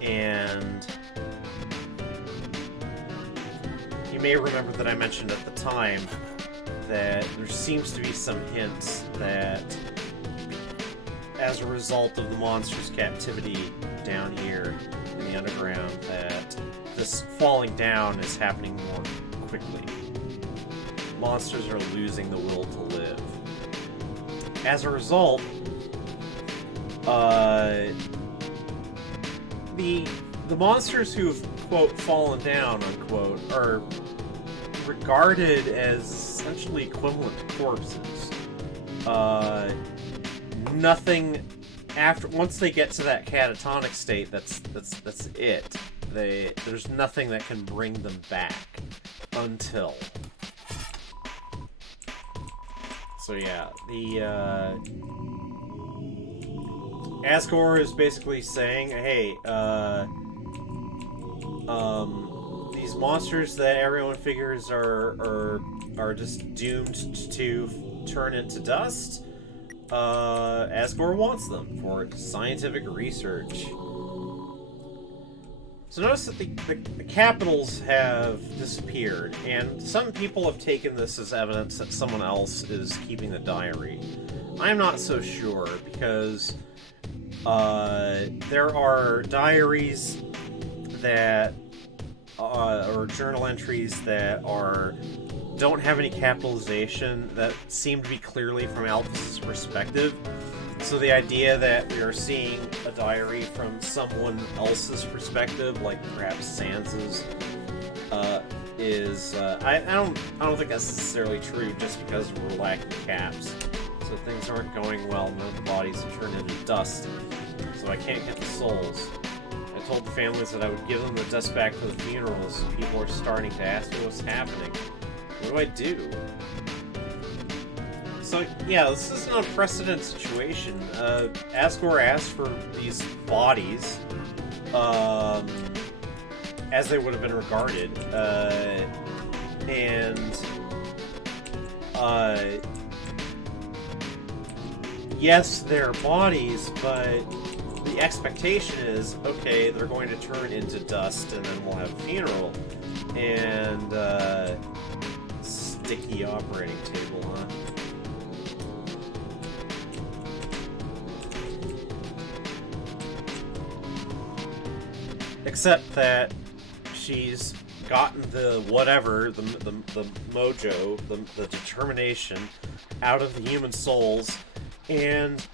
And you may remember that I mentioned at the time that there seems to be some hints that as a result of the monster's captivity down here in the underground, that this falling down is happening more quickly. Monsters are losing the will to live. As a result, the monsters who have, quote, fallen down, unquote, are regarded as essentially equivalent to corpses. Nothing after, once they get to that catatonic state, that's it. There's nothing that can bring them back until. So yeah, Asgore is basically saying, hey, these monsters that everyone figures are just doomed to turn into dust. Asgore wants them for scientific research. So notice that the capitals have disappeared, and some people have taken this as evidence that someone else is keeping the diary. I'm not so sure, because there are diaries that or journal entries that don't have any capitalization, that seem to be clearly from Alphys' perspective. So the idea that we are seeing a diary from someone else's perspective, like perhaps Sans's, is I don't think that's necessarily true, just because we're lacking caps. So things aren't going well. None of the bodies have turned into dust, so I can't get the souls. I told the families that I would give them the dust back for the funerals. People are starting to ask me what's happening. What do I do? So, yeah, this is an unprecedented situation. Asgore asked for these bodies, as they would have been regarded, yes, they're bodies, but the expectation is, okay, they're going to turn into dust, and then we'll have a funeral. And, sticky operating table, huh? Except that she's gotten the whatever, the mojo, the determination out of the human souls, and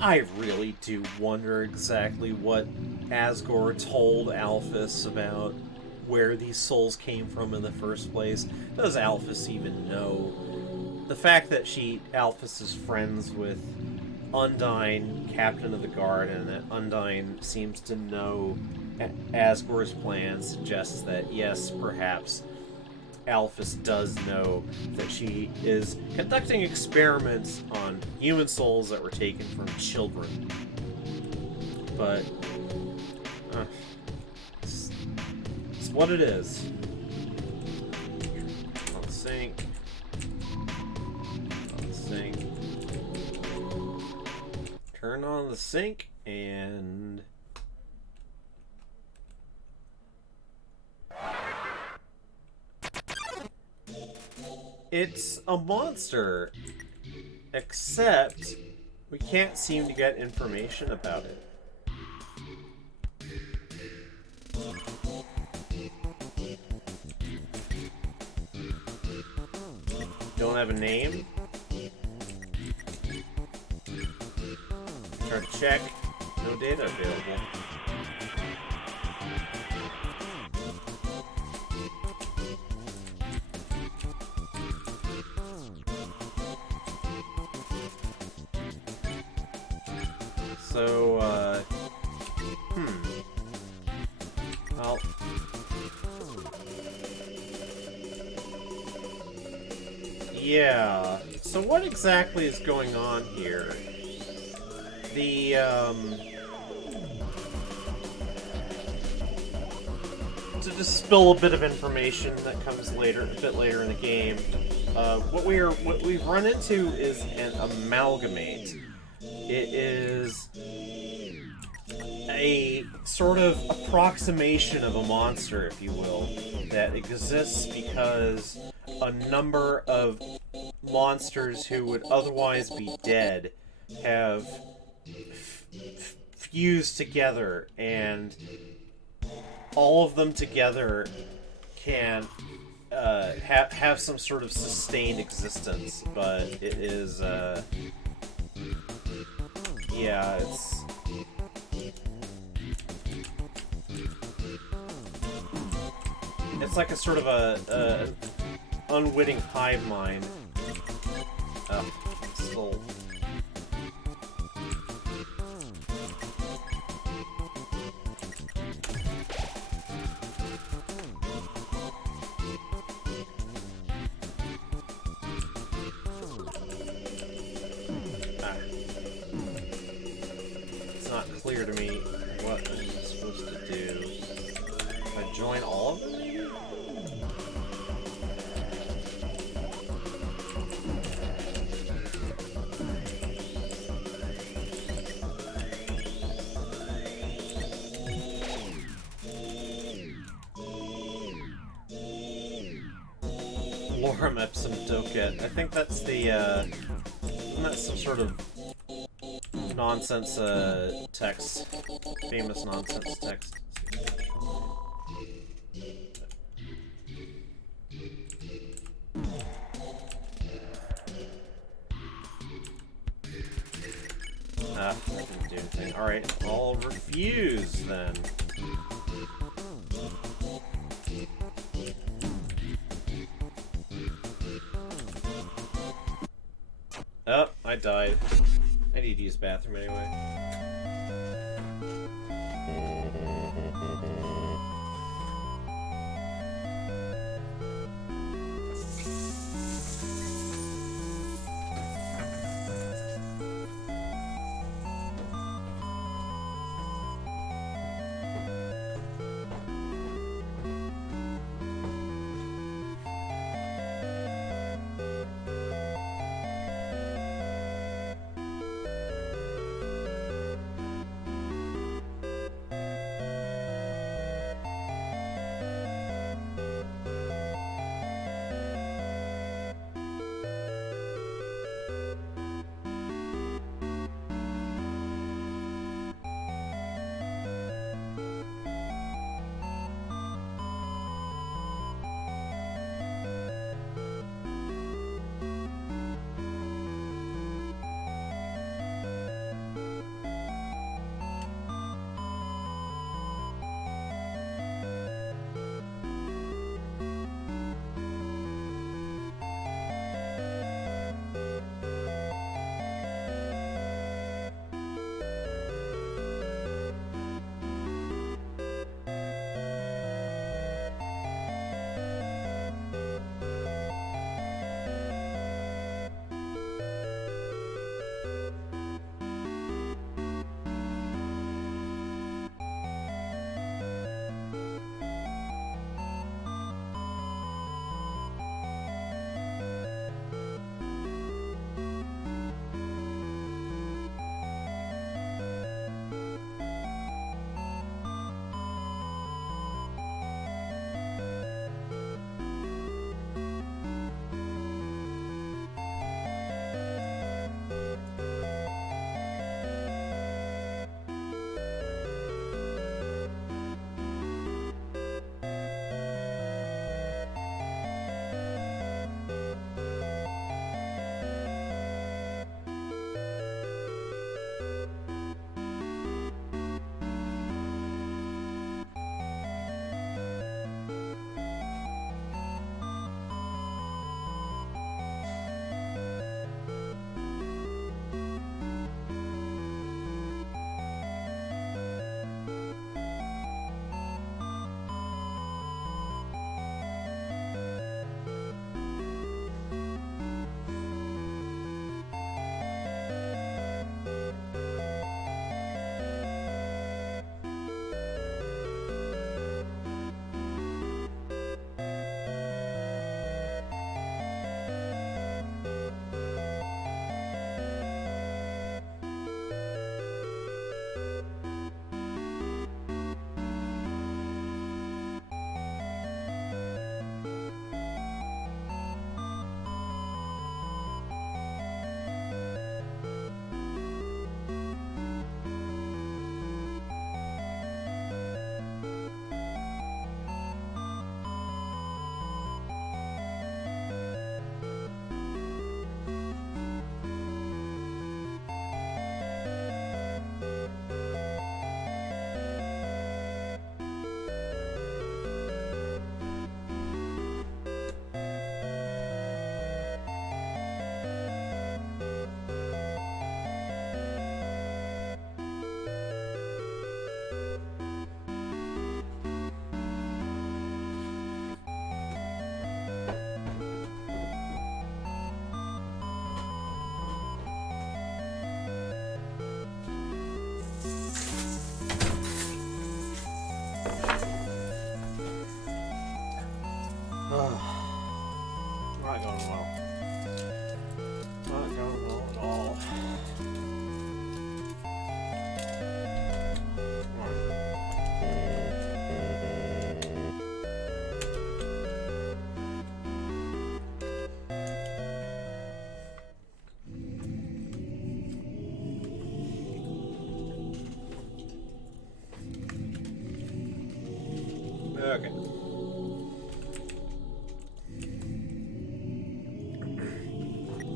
I really do wonder exactly what Asgore told Alphys about where these souls came from in the first place. Does Alphys even know? The fact that Alphys is friends with Undyne, captain of the guard, and that Undyne seems to know Asgore's plan suggests that, yes, perhaps Alphys does know that she is conducting experiments on human souls that were taken from children. But it's what it is. On the sink. On the sink. Turn on the sink and... It's a monster, except we can't seem to get information about it. Don't have a name. Try to check. No data available. So, well, yeah. So what exactly is going on here? The, to just spill a bit of information that comes later, a bit later in the game, what we've run into is an amalgamate. It is a sort of approximation of a monster, if you will, that exists because a number of monsters who would otherwise be dead have fused together, and all of them together can have some sort of sustained existence, but it is, yeah, it's like a sort of a unwitting hive mind. Still. Clear to me what I'm supposed to do. If I join all of them? Lorem ipsum docet. I think that's the, isn't that some sort of nonsense text, famous nonsense text. That didn't do anything. Alright, I'll refuse then. Oh, I died. I need to use the bathroom anyway.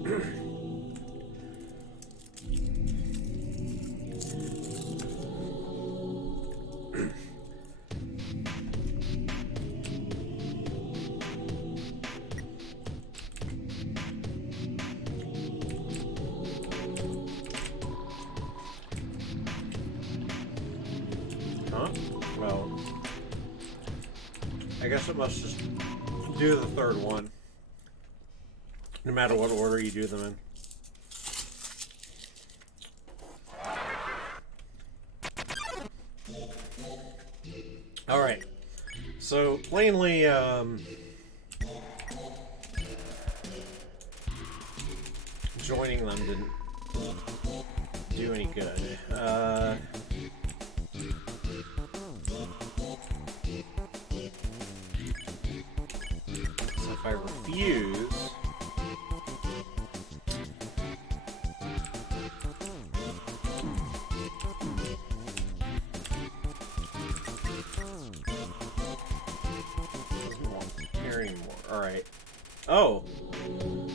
Huh? Well, I guess it must just do the third one, no matter what order you do them in. Alright, so plainly, joining them didn't do any good. So if I refuse... Alright. Oh!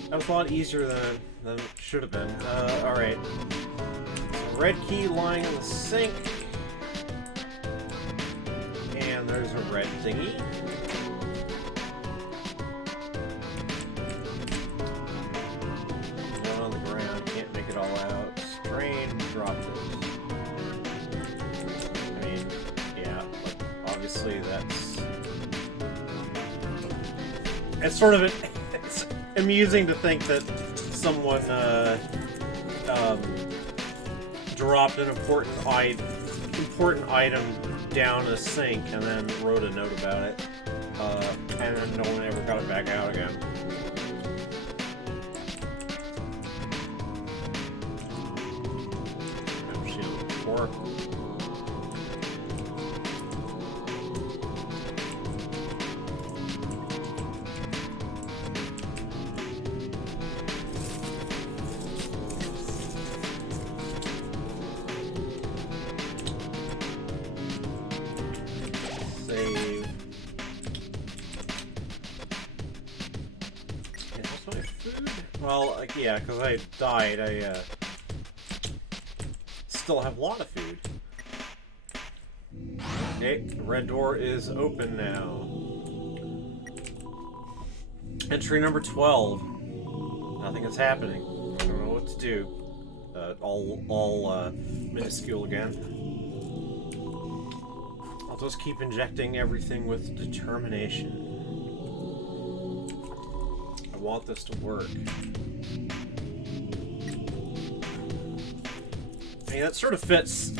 That was a lot easier than it should have been. Alright. So red key lying in the sink. And there's a red thingy. One on the ground, can't make it all out. Strain, drop this. I mean, yeah, but obviously that's... It's sort of it's amusing to think that someone dropped an important item down a sink and then wrote a note about it, and then no one ever got it back out again. I've seen it before. Well, yeah, because I died, I still have a lot of food. Okay, the red door is open now. Entry number 12. Nothing is happening. I don't know what to do. All minuscule again. I'll just keep injecting everything with determination. I want this to work. I mean, that sort of fits.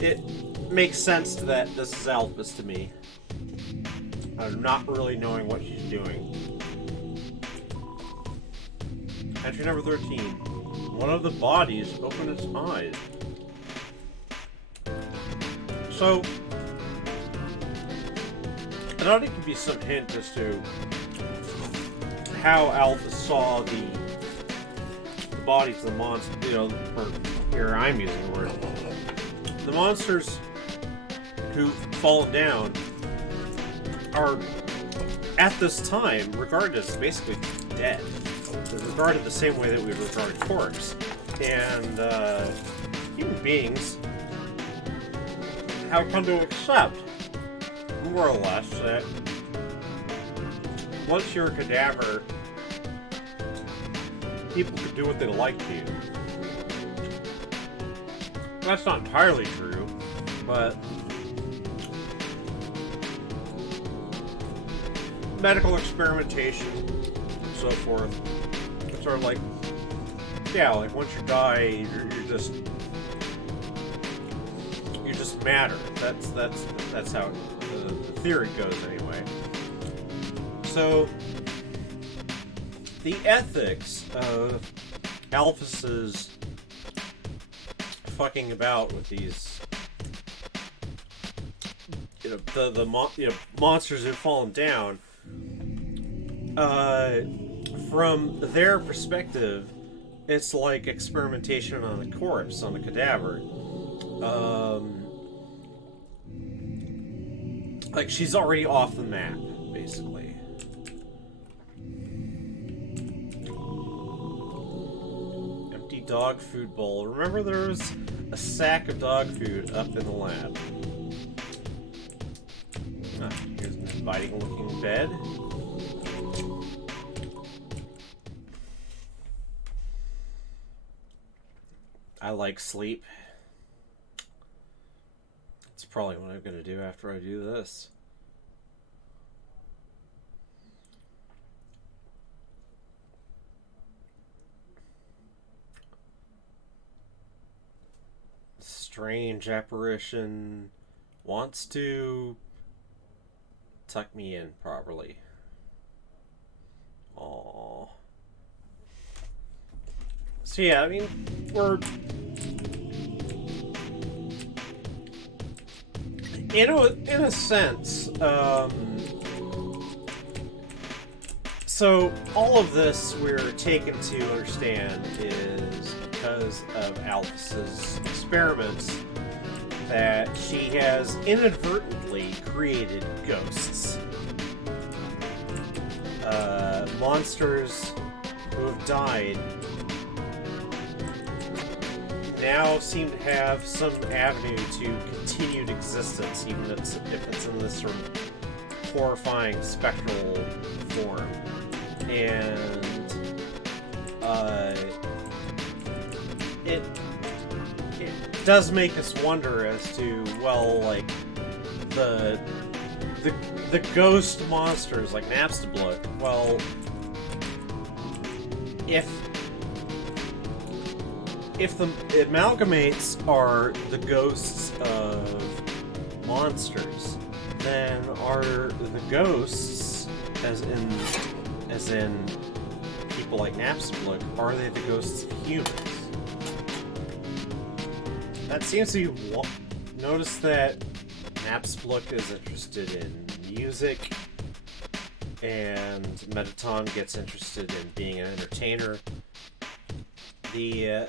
It makes sense that this is Alphys to me. I'm not really knowing what she's doing. Entry number 13. One of the bodies opened its eyes. So, I thought it could be some hint as to how Alphys saw the bodies of the monsters, you know, or here I'm using the word. The monsters who've fallen down are, at this time, regarded as basically dead. They're regarded the same way that we regard a corpse. And human beings have come to accept, more or less, that once you're a cadaver, people can do what they like to you. That's not entirely true, but medical experimentation and so forth, it's sort of like, yeah, like once you die, you just matter. That's how the theory goes anyway. So the ethics of Alphys's fucking about with these, you know, the monsters who've fallen down, from their perspective, it's like experimentation on a corpse, on a cadaver. Like she's already off the map, basically. dog food bowl. Remember there's a sack of dog food up in the lab. Ah, here's an inviting looking bed. I like sleep. That's probably what I'm going to do after I do this. Strange apparition wants to tuck me in properly. Aww. So yeah, I mean, we're in a sense. So all of this we're taken to understand is because of Alphys's experiments that she has inadvertently created ghosts. Monsters who have died now seem to have some avenue to continued existence, even if it's in this sort of horrifying spectral form. And it does make us wonder as to, well, like the ghost monsters like Napstablook. Well, if the amalgamates are the ghosts of monsters, then are the ghosts, as in people like Napstablook, are they the ghosts of humans? That seems to be... Notice that Napstablook is interested in music, and Metaton gets interested in being an entertainer. There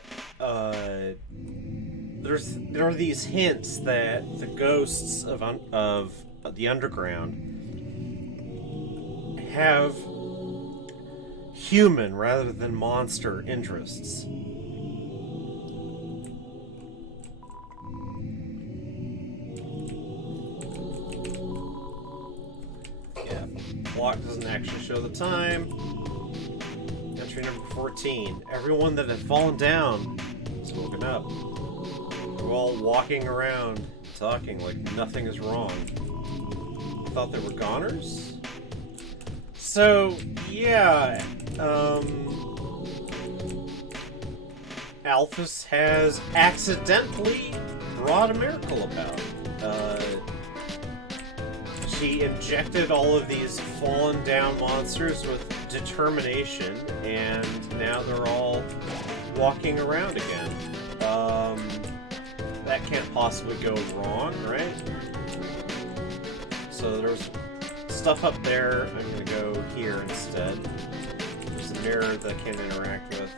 are these hints that the ghosts of the underground have human rather than monster interests. Yeah, clock doesn't actually show the time. Entry number 14. Everyone that had fallen down is woken up. We're all walking around, talking like nothing is wrong. I thought they were goners? So, yeah, Alphys has accidentally brought a miracle about. She injected all of these fallen down monsters with determination, and now they're all walking around again. That can't possibly go wrong, right? So there's stuff up there. I'm gonna go here instead. There's a mirror that I can interact with.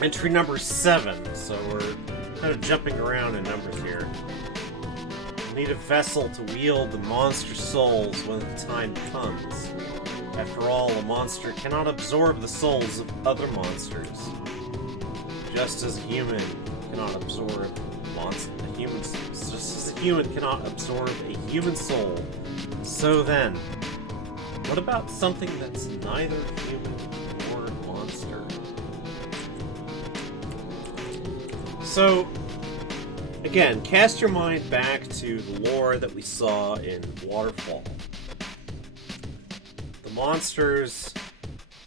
Entry number 7, so we're kind of jumping around in numbers here. We need a vessel to wield the monster souls when the time comes. After all, a monster cannot absorb the souls of other monsters. Just as a human cannot absorb just as a human cannot absorb a human soul. So then, what about something that's neither human nor monster? So, again, cast your mind back to the lore that we saw in Waterfall. The monsters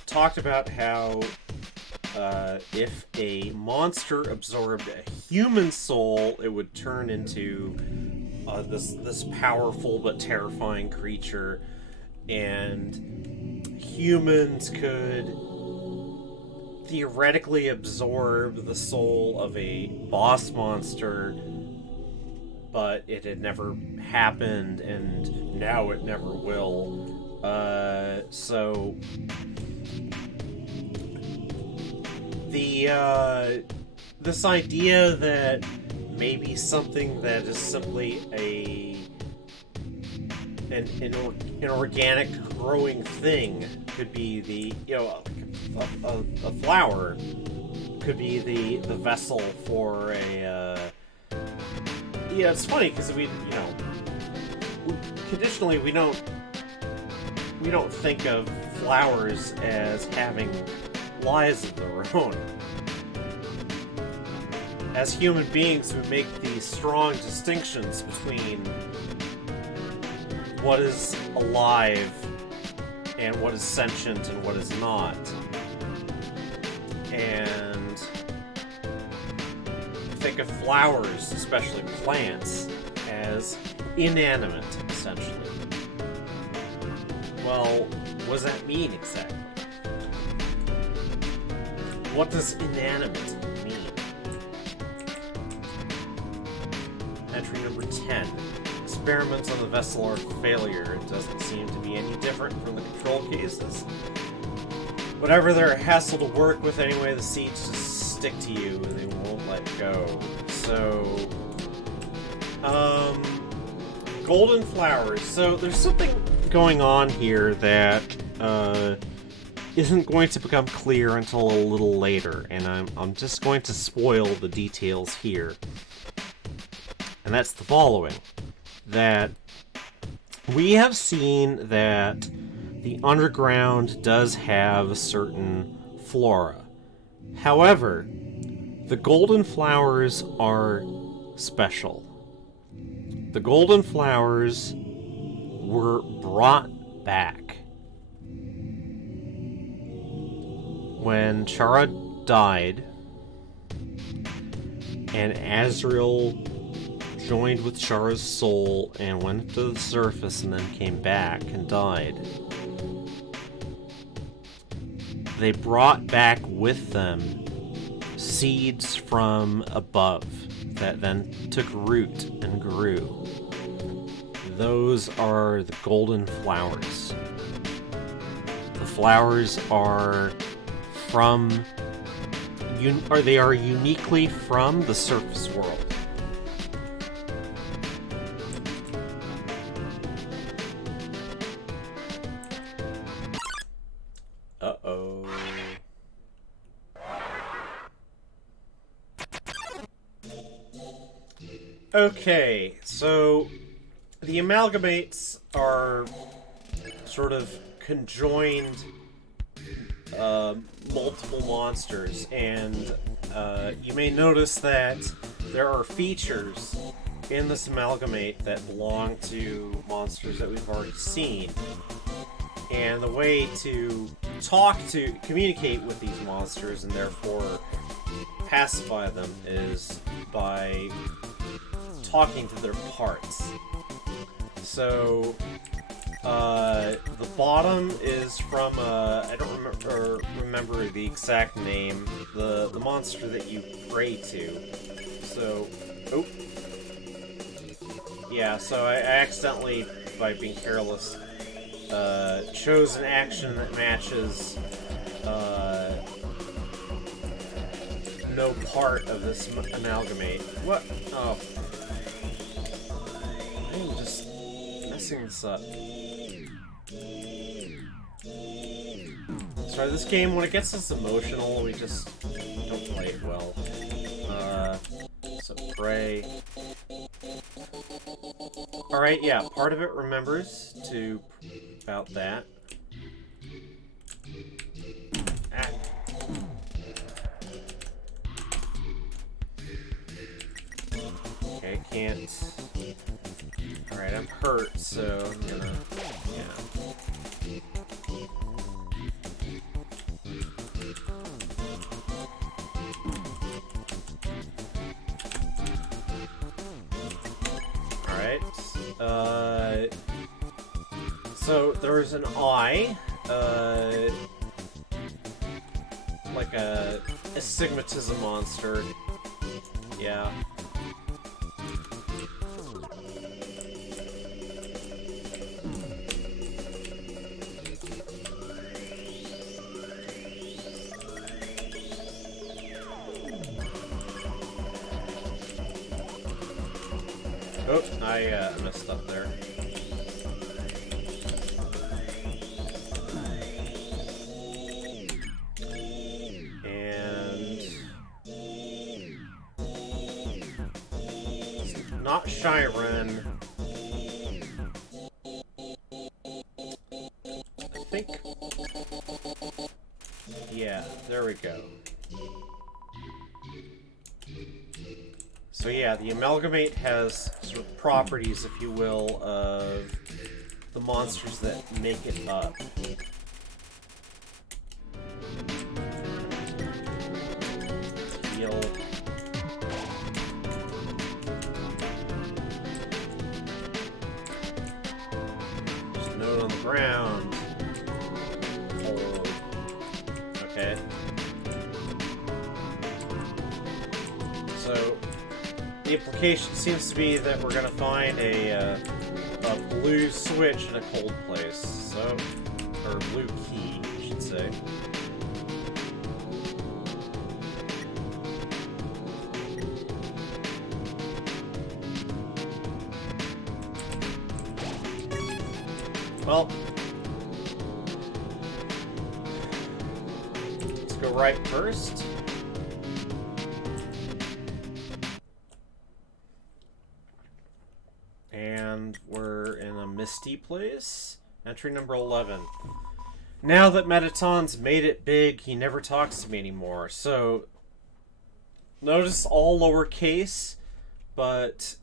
talked about how if a monster absorbed a human soul, it would turn into this powerful but terrifying creature, and humans could theoretically absorb the soul of a boss monster, but it had never happened, and now it never will. So this idea that maybe something that is simply an organic growing thing could be the, you know, a flower could be the vessel for a, yeah, it's funny because we, you know, traditionally we don't think of flowers as having lives of their own. As human beings, we make these strong distinctions between what is alive and what is sentient and what is not. And think of flowers, especially plants, as inanimate, essentially. Well, what does that mean exactly? What does inanimate mean? Entry number 10. Experiments on the vessel are a failure. It doesn't seem to be any different from the control cases. Whatever their hassle to work with anyway, the seeds just stick to you and they won't let go. So, golden flowers. So there's something going on here that isn't going to become clear until a little later, and I'm just going to spoil the details here. And that's the following. That we have seen that the underground does have a certain flora. However, the golden flowers are special. The golden flowers were brought back when Chara died and Azrael joined with Chara's soul and went to the surface and then came back and died. They brought back with them seeds from above that then took root and grew. Those are the golden flowers. The flowers are they are uniquely from the surface world. Uh-oh. Okay, so the amalgamates are sort of conjoined multiple monsters, and you may notice that there are features in this amalgamate that belong to monsters that we've already seen. And the way to communicate with these monsters and therefore pacify them is by talking to their parts. So, the bottom is from, I don't remember the exact name, the monster that you pray to. So, oh. Yeah, so I accidentally, by being careless, chose an action that matches, no part of this amalgamate. What? Oh. I'm just messing this up. Sorry, this game, when it gets us emotional, we just don't play it well. So pray. Alright, yeah, part of it remembers about that. Ah. Okay, can't. Alright, I'm hurt, so I'm gonna. Yeah. So there's an eye, like a astigmatism monster. Yeah. Oh, I messed up there. not Shyren. I think... Yeah, there we go. So yeah, the Amalgamate has sort of properties, if you will, of the monsters that make it up. Heal. There's a note on the ground. Hold. Okay. So, the implication seems to be that we're gonna find a blue switch in a cold place. So, or blue key, I should say. Well, let's go right first. And we're in a misty place. Entry number 11. Now that Metaton's made it big, he never talks to me anymore. So, notice all lowercase, but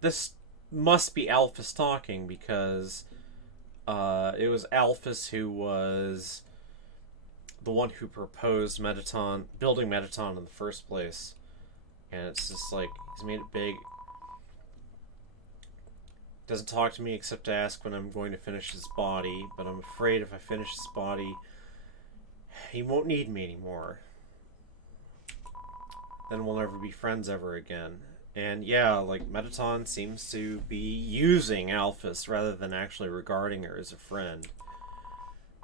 this must be Alphys talking, because it was Alphys who was the one who proposed Metaton, building Metaton in the first place. And it's just like, he's made it big. Doesn't talk to me except to ask when I'm going to finish his body, but I'm afraid if I finish his body, he won't need me anymore. Then we'll never be friends ever again. And yeah, like, Metaton seems to be using Alphys rather than actually regarding her as a friend.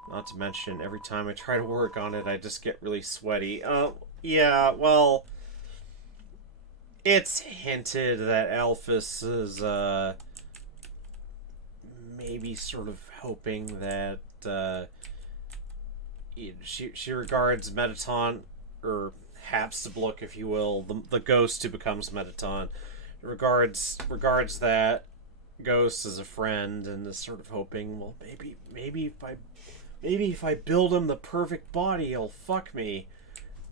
Not to mention, every time I try to work on it, I just get really sweaty. Yeah, well, it's hinted that Alphys is, maybe sort of hoping that, she regards Metaton, or Hapstablook, if you will, the ghost who becomes Metaton, regards that ghost as a friend, and is sort of hoping, well, maybe if I build him the perfect body, he'll fuck me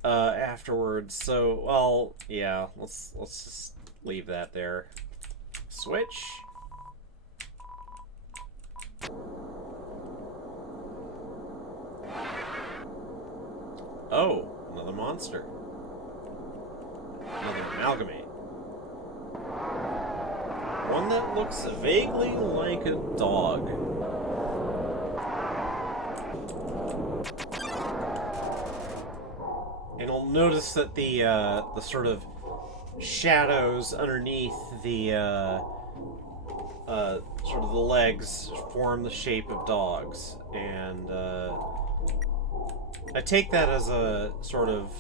afterwards. So, well, yeah, let's just leave that there. Switch. Oh, another monster. Another Amalgamate. One that looks vaguely like a dog. And you'll notice that the sort of shadows underneath the sort of the legs form the shape of dogs, and I take that as a sort of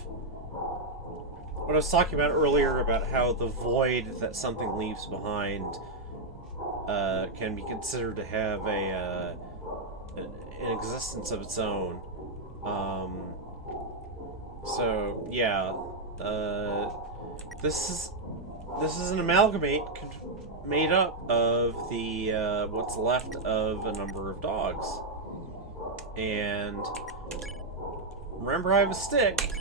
what I was talking about earlier about how the void that something leaves behind can be considered to have an existence of its own. So yeah, this is an amalgamate made up of the what's left of a number of dogs. And remember, I have a stick.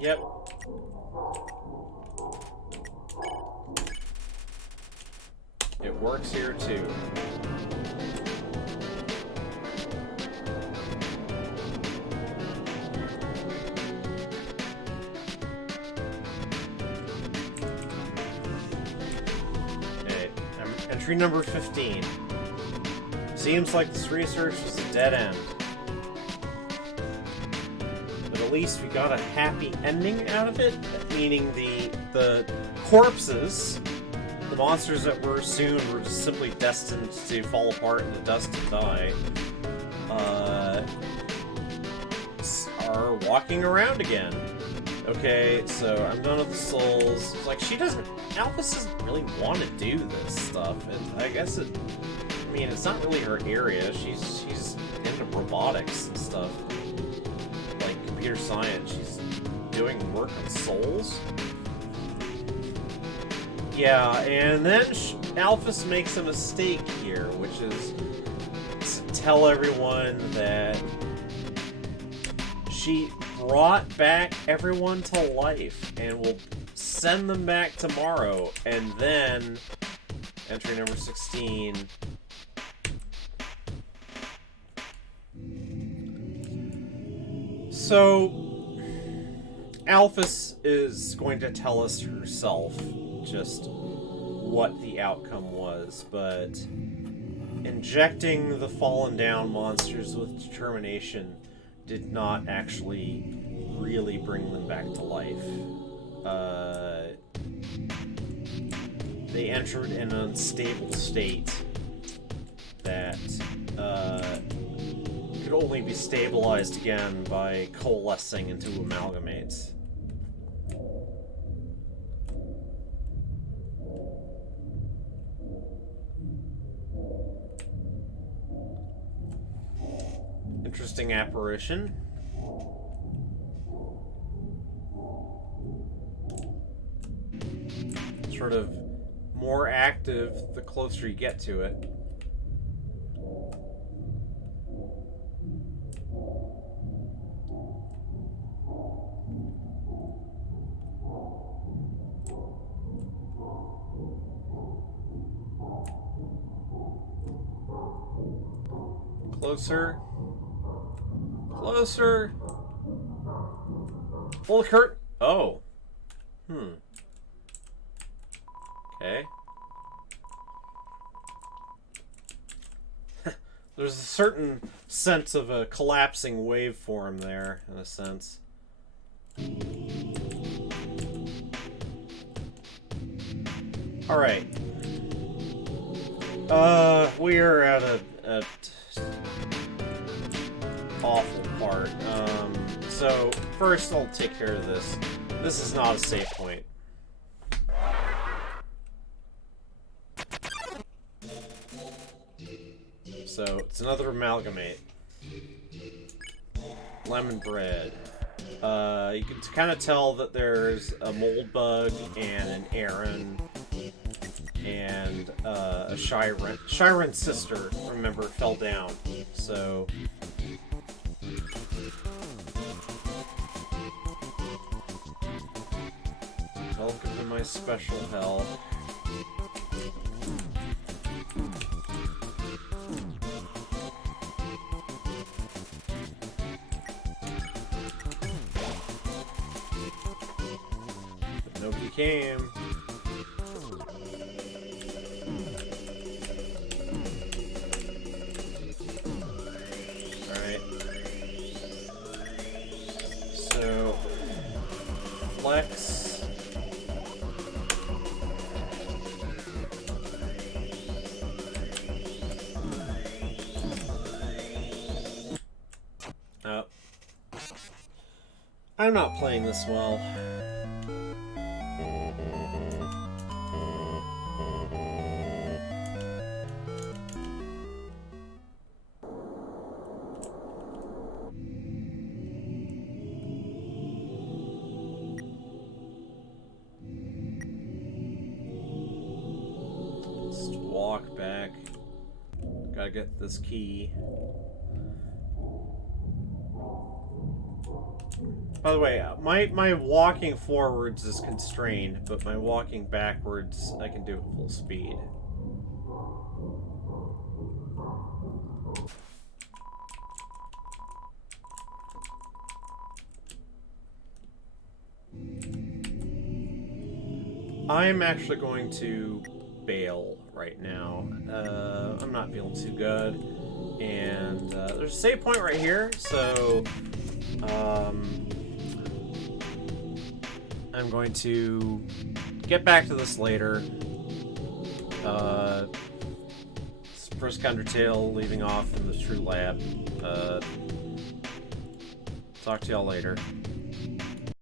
Yep. It works here too. Okay, entry number 15. Seems like this research was a dead end. But at least we got a happy ending out of it, meaning the corpses, the monsters that were assumed were just simply destined to fall apart in the dust and die, are walking around again. Okay, so I'm done with the souls. It's like, Alphys doesn't really want to do this stuff, and I guess I mean, it's not really her area. She's into robotics and stuff. Like, computer science. She's doing work on souls? Yeah, and then Alphys makes a mistake here, which is to tell everyone that she brought back everyone to life and will send them back tomorrow. And then, entry number 16. So, Alphys is going to tell us herself just what the outcome was, but injecting the fallen down monsters with determination did not actually really bring them back to life. They entered in an unstable state that could only be stabilized again by coalescing into amalgamates. Interesting apparition. Sort of more active the closer you get to it. Closer. Closer. Full Kurt. Oh. Okay. There's a certain sense of a collapsing waveform there, in a sense. Alright. We're at a awful part. So, first I'll take care of this. This is not a save point. So, it's another amalgamate. Lemon bread. You can kind of tell that there's a mold bug and an Aaron and a Shiren. Shiren's sister, remember, fell down. So... welcome to my special hell. But nobody came. Alright. So, flex. I'm not playing this well. Just walk back. Gotta get this key. By the way, my walking forwards is constrained, but my walking backwards I can do at full speed. I'm actually going to bail right now. I'm not feeling too good. And there's a save point right here, so I'm going to get back to this later. Frisk Undertale leaving off in the True Lab. Talk to y'all later.